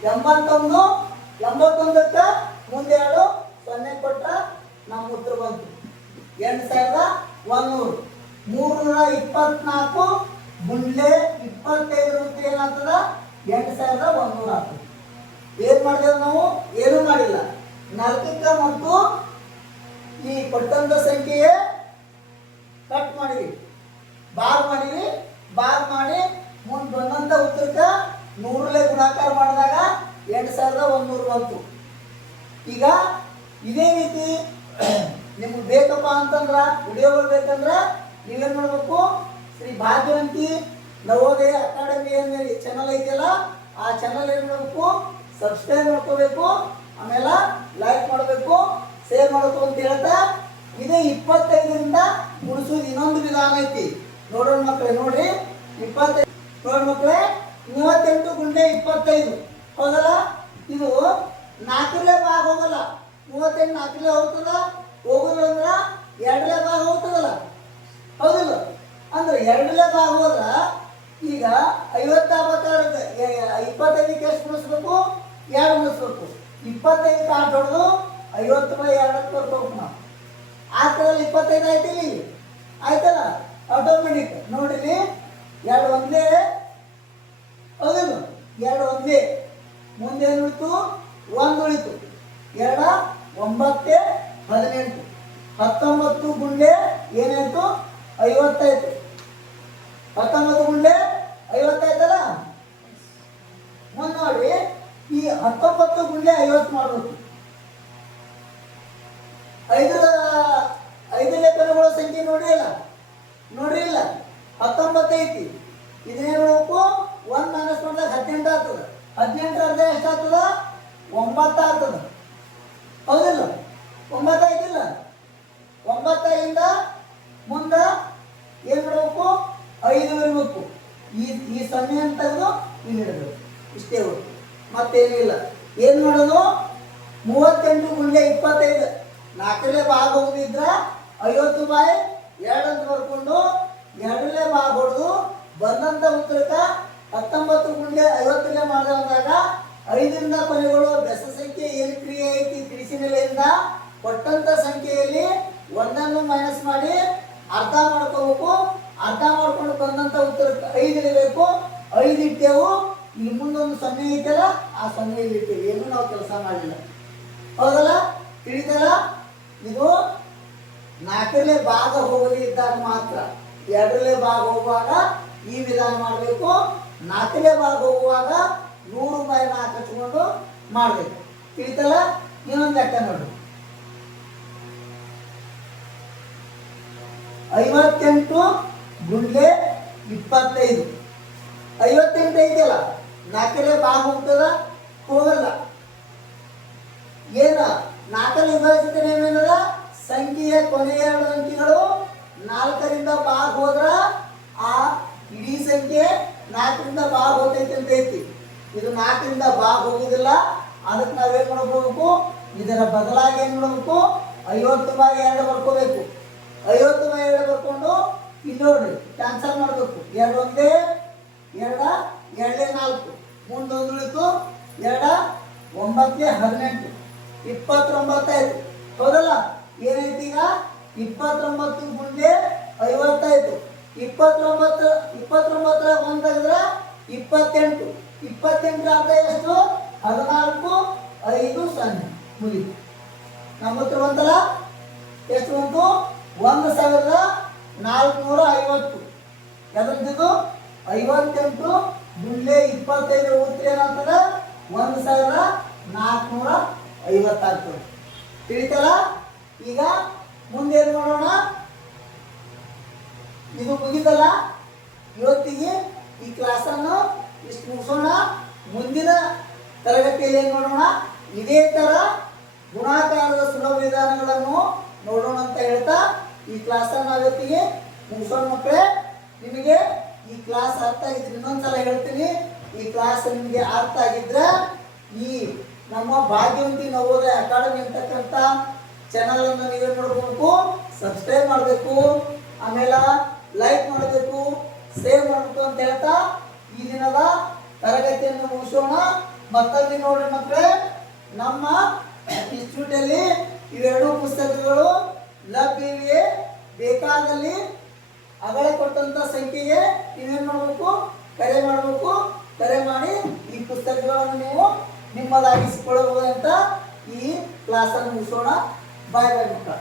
81ಕ್ಕೆ ಮುಂದೆ 2 0 ಕೊಟ್ರೆ ನಮ್ಮ ಉತ್ತರ ಬಂತು 8100. 324 × 25 ಏನಾಗ್ತದ 8100 ಆಗ್ತದೆ. ಏನು ಮಾಡಿದೇವೆ ನಾವು? ಏನೂ ಮಾಡಿಲ್ಲ. 4ಕ್ಕೆ ಮತ್ತು ಈ ಕೊಟ್ಟಂತ ಸಂಖ್ಯೆಯೇ ಕಟ್ ಮಾಡಿವಿ, ಭಾಗ ಮಾಡಿವಿ. ಭಾಗ ಮಾಡಿ ಮುಂದೆ ಬಂದಂಥ ಉತ್ತರಕ್ಕೆ 100ಲೆ ಗುಣಾಕಾರ ಮಾಡಿದಾಗ 8100 ಬಂತು. ಈಗ ಇದೇ ರೀತಿ ನಿಮ್ಗೆ ಬೇಕಪ್ಪ ಅಂತಂದ್ರೆ ವಿಡಿಯೋಗಳು ಬೇಕಂದ್ರೆ ನೀವೇನು ಮಾಡಬೇಕು, ಶ್ರೀ ಭಾಗ್ಯವಂತಿ ನವೋದಯ ಅಕಾಡೆಮಿ ಏನೇನು ಚಾನಲ್ ಐತಿಲ್ಲ ಆ ಚಾನಲ್ ಏನು ಮಾಡಬೇಕು, ಸಬ್ಸ್ಕ್ರೈಬ್ ಮಾಡ್ಕೋಬೇಕು, ಆಮೇಲೆ ಲೈಕ್ ಮಾಡಬೇಕು, ಶೇರ್ ಮಾಡಬೇಕು ಅಂತ ಹೇಳ್ತಾ ಇದೇ 25ರಿಂದ ಗುಣಿಸೋದು ಇನ್ನೊಂದು ವಿಧಾನ ಐತಿ. ನೋಡೋಣ ಮಕ್ಕಳೇ, ನೋಡ್ರಿ 25 ನೋಡಿ ಮಕ್ಕಳೇ, 38 × 25. ಹೌದಲ್ಲ? ಇದು 4ನೇ ಭಾಗ ಹೋಗಲ್ಲ. 38 4ನೇ ಹೋಗ್ತದ. ಹೋಗೋದು ಅಂದ್ರೆ 2ನೇ ಭಾಗ ಹೋಗ್ತದಲ್ಲ. ಹೌದಿಲ್ಲ? ಅಂದ್ರೆ 2ನೇ ಭಾಗ ಹೋದ್ರ ಈಗ 50 ಆಗ್ಬೇಕಾದ್ರೆ 25ಕ್ಕೆ ಎಷ್ಟು ಗುಣಿಸ್ಬೇಕು? 2 ಗುಣಿಸ್ಬೇಕು. 25ಕ್ಕೆ ಆಟ ಹೊಡೆದು 50/2 ಬರ್ಬೇಕು ನಾವು. ಆಗ್ತದಲ್ಲ? 25 ಆಯ್ತಿಲ್ಲ? ಆಯ್ತಲ್ಲ? ಆಟೋಮೆಟಿಕ್ ನೋಡಿರಿ 2 1 ಹೌದಿಲ್ಲ? 2 1 ಮುಂದೆ ಏನು ಉಳಿತು? 1 ಉಳಿತು. 2 9 18. 19 ಗುಂಡೆ ಏನಾಯ್ತು? 50 ಆಯ್ತು. 19 ಗುಂಡೆ 50 ಆಯ್ತಲ್ಲ? ಮುಂದೆ ನೋಡಿ ಈ 19 ಗುಂಡೆ 50 ಮಾಡಬೇಕು. 5 ಲೆಕ್ಕಗಳ ಸಂಖ್ಯೆ ನೋಡಿಲ್ಲ? ನೋಡ್ರಿ ಇಲ್ಲ? 19 ಐತಿ. ಇದನ್ನೇ ನೋಡಬೇಕು. 1 - ಮಾಡಿದಾಗ 18 ಆಗ್ತದೆ. 18 ಅರ್ಧ ಎಷ್ಟಾಗ್ತದ? 9 ಆಗ್ತದೆ. ಹೌದಿಲ್ಲ? 9 ಆಯ್ತಿಲ್ಲ? 9ರಿಂದ ಮುಂದೆ ಏನು ಮಾಡಬೇಕು? 5 ಇರಬೇಕು. ಈ 0 ಅಂತ ತೆಗೆದು ಇಲ್ಲಿ ಇಡಬೇಕು. ಇಷ್ಟೇ ಹೋಗಿ ಮತ್ತೇನಿಲ್ಲ. ಏನು ಮಾಡೋದು? 38 × 25. 4ನೇ ಭಾಗ ಹೋಗಿದ್ರೆ 50/2 ಅಂತ ಬರ್ಕೊಂಡು 2ನೇ ಭಾಗ ಹೊಡೆದು ಬಂದಂಥ ಉತ್ತರಕ್ಕೆ 19 × 50ನೇ ಮಾಡಿದಾಗ 5ರಿಂದ ಕೊನೆಗಳು ಬೆಸ ಸಂಖ್ಯೆ ಏನು ಕ್ರಿಯೆ ಐತಿ ತಿಳಿಸಿನೆಲೆಯಿಂದ ಕೊಟ್ಟಂಥ ಸಂಖ್ಯೆಯಲ್ಲಿ 1 ಮೈನಸ್ ಮಾಡಿ ಅರ್ಧ ಮಾಡ್ಕೋಬೇಕು. ಅರ್ಧ ಮಾಡ್ಕೊಂಡು ಬಂದಂಥ ಉತ್ತರಕ್ಕೆ 5 ಇಡಬೇಕು. 5 ಇಟ್ಟೆವು. ಈಗ ಮುಂದೊಂದು 0 ಐತಲ್ಲ, ಆ 0 ಇಲ್ಲಿ ಇಟ್ಟಿವಿ, ಏನು ನಾವು ಕೆಲಸ ಮಾಡಿಲ್ಲ. ಹೌದಲ್ಲ? ತಿಳಿತಲ್ಲ? ಇದು 4ನೇ ಭಾಗ ಹೋಗಲಿ ಇದ್ದಾಗ ಮಾತ್ರ. 2ನೇ ಭಾಗ ಹೋಗುವಾಗ ಈ ವಿಧಾನ ಮಾಡಬೇಕು. 4ನೇ ಭಾಗ ಹೋಗುವಾಗ 100/4 ಹಚ್ಕೊಂಡು ಮಾಡಬೇಕು. ತಿಳಿತಲ್ಲ? ಇನ್ನೊಂದು ಲೆಕ್ಕ ನೋಡ್ರಿ. 58 ಗುಂಡ್ಲೆ 25. 58 ಐತಲ್ಲ, 4ನೇ ಭಾಗ ಹೋಗ್ತದ? ಹೋಗಲ್ಲ. ಏನ 4ನೇ ವಿಭಜಿಸಿದ ಏನದ? ಸಂಖ್ಯೆಯ ಕೊನೆಯ 2 ಅಂಕಿಗಳು 4ರಿಂದ ಭಾಗ ಹೋದ್ರ ಆ ಇಡೀ ಸಂಖ್ಯೆ 4ರಿಂದ ಭಾಗ ಹೋಗ್ತೈತಿ ಅಂತ ಐತಿ. ಇದು 4ರಿಂದ ಭಾಗ ಹೋಗುದಿಲ್ಲ. ಅದಕ್ಕೆ ನಾವೇನ್ ಮಾಡ್ಕೋಬೇಕು? ಇದರ ಬದಲಾಗಿ ಏನ್ ಮಾಡಬೇಕು? 50/2 ಬರ್ಕೋಬೇಕು. 50/2 ಬರ್ಕೊಂಡು ಇಲ್ಲಿ ನೋಡ್ರಿ ಕ್ಯಾನ್ಸಲ್ ಮಾಡಬೇಕು. 2 ಒಂದೇ 2 2 4 ಮುಂದೊಂದು ಉಳಿತು 2 9 18 29 ಆಯ್ತು. ಹೌದಲ್ಲ? ಏನೈತಿ ಈಗ? 29 ಗುಂಡ್ಲೆ 50 ಆಯ್ತು. 29 29 1 ತೆಗೆದ್ರೆ 28. 28 ಅರ್ಧ ಎಷ್ಟು? 14 5 0 ಮುಗಿತು. ನಮ್ಮ ಹತ್ರ ಬಂತಲ್ಲ? ಎಷ್ಟು ಬಂತು? 1450. ಎದ್ರದ್ದು? 58 ಗುಂಡ್ಲೆ 25 ಉತ್ತರ ಏನಾಗ್ತದೆ? 1450 ಆಗ್ತದೆ. ತಿಳಿತಲ್ಲ? ಈಗ ಮುಂದೆ ಏನು ಮಾಡೋಣ? ಇದು ಮುಗಿತಲ್ಲ? ಇವತ್ತಿಗೆ ಈ ಕ್ಲಾಸನ್ನು ಇಷ್ಟು ಮುಗಿಸೋಣ. ಮುಂದಿನ ತರಗತಿಯಲ್ಲಿ ಏನು ಮಾಡೋಣ? ಇದೇ ಥರ ಗುಣಾಕಾರದ ಸುಲಭ ವಿಧಾನಗಳನ್ನು ನೋಡೋಣ ಅಂತ ಹೇಳ್ತಾ ಈ ಕ್ಲಾಸನ್ನು ನಾವಿವತ್ತಿಗೆ ಮುಗಿಸೋಣ. ಮಕ್ಕಳೇ, ನಿಮಗೆ ಈ ಕ್ಲಾಸ್ ಅರ್ಥ ಆಗಿದ್ರೆ ಇನ್ನೊಂದ್ಸಲ ಹೇಳ್ತೀನಿ. ಈ ಕ್ಲಾಸ್ ನಿಮಗೆ ಅರ್ಥ ಆಗಿದ್ರೆ ಈ ನಮ್ಮ ಭಾಗ್ಯವಂತಿ ನವೋದಯ ಅಕಾಡೆಮಿ ಅಂತಕ್ಕಂಥ ಚಾನಲ್ ಅನ್ನು ನೀವೇನು ಮಾಡಬೇಕು? ಸಬ್ಸ್ಕ್ರೈಬ್ ಮಾಡಬೇಕು, ಆಮೇಲೆ ಲೈಕ್ ಮಾಡಬೇಕು, ಸೇವ್ ಮಾಡಬೇಕು ಅಂತ ಹೇಳ್ತಾ ಈ ದಿನದ ತರಗತಿಯನ್ನು ಮುಗಿಸೋಣ. ಮತ್ತಲ್ಲಿ ನೋಡ್ರಿ ಮಕ್ಕಳೇ, ನಮ್ಮ ಇನ್ಸ್ಟಿಟ್ಯೂಟಲ್ಲಿ ಇವೆರಡು ಪುಸ್ತಕಗಳು ಲಭ್ಯವಿವೆ. ಬೇಕಾದಲ್ಲಿ ಅಗಳೆ ಕೊಟ್ಟಂತ ಸಂಖ್ಯೆಗೆ ನೀವೇನು ಮಾಡಬೇಕು? ಕರೆ ಮಾಡಬೇಕು. ಕರೆ ಮಾಡಿ ಈ ಪುಸ್ತಕಗಳನ್ನು ನೀವು ನಿಮ್ಮದಾಗಿಸಿಕೊಳ್ಳಬಹುದು ಅಂತ ಈ ಕ್ಲಾಸನ್ನು ಮುಗಿಸೋಣ. ಬಾಯ್ ಬಾಯ್ ಮಕ್ಕಳ.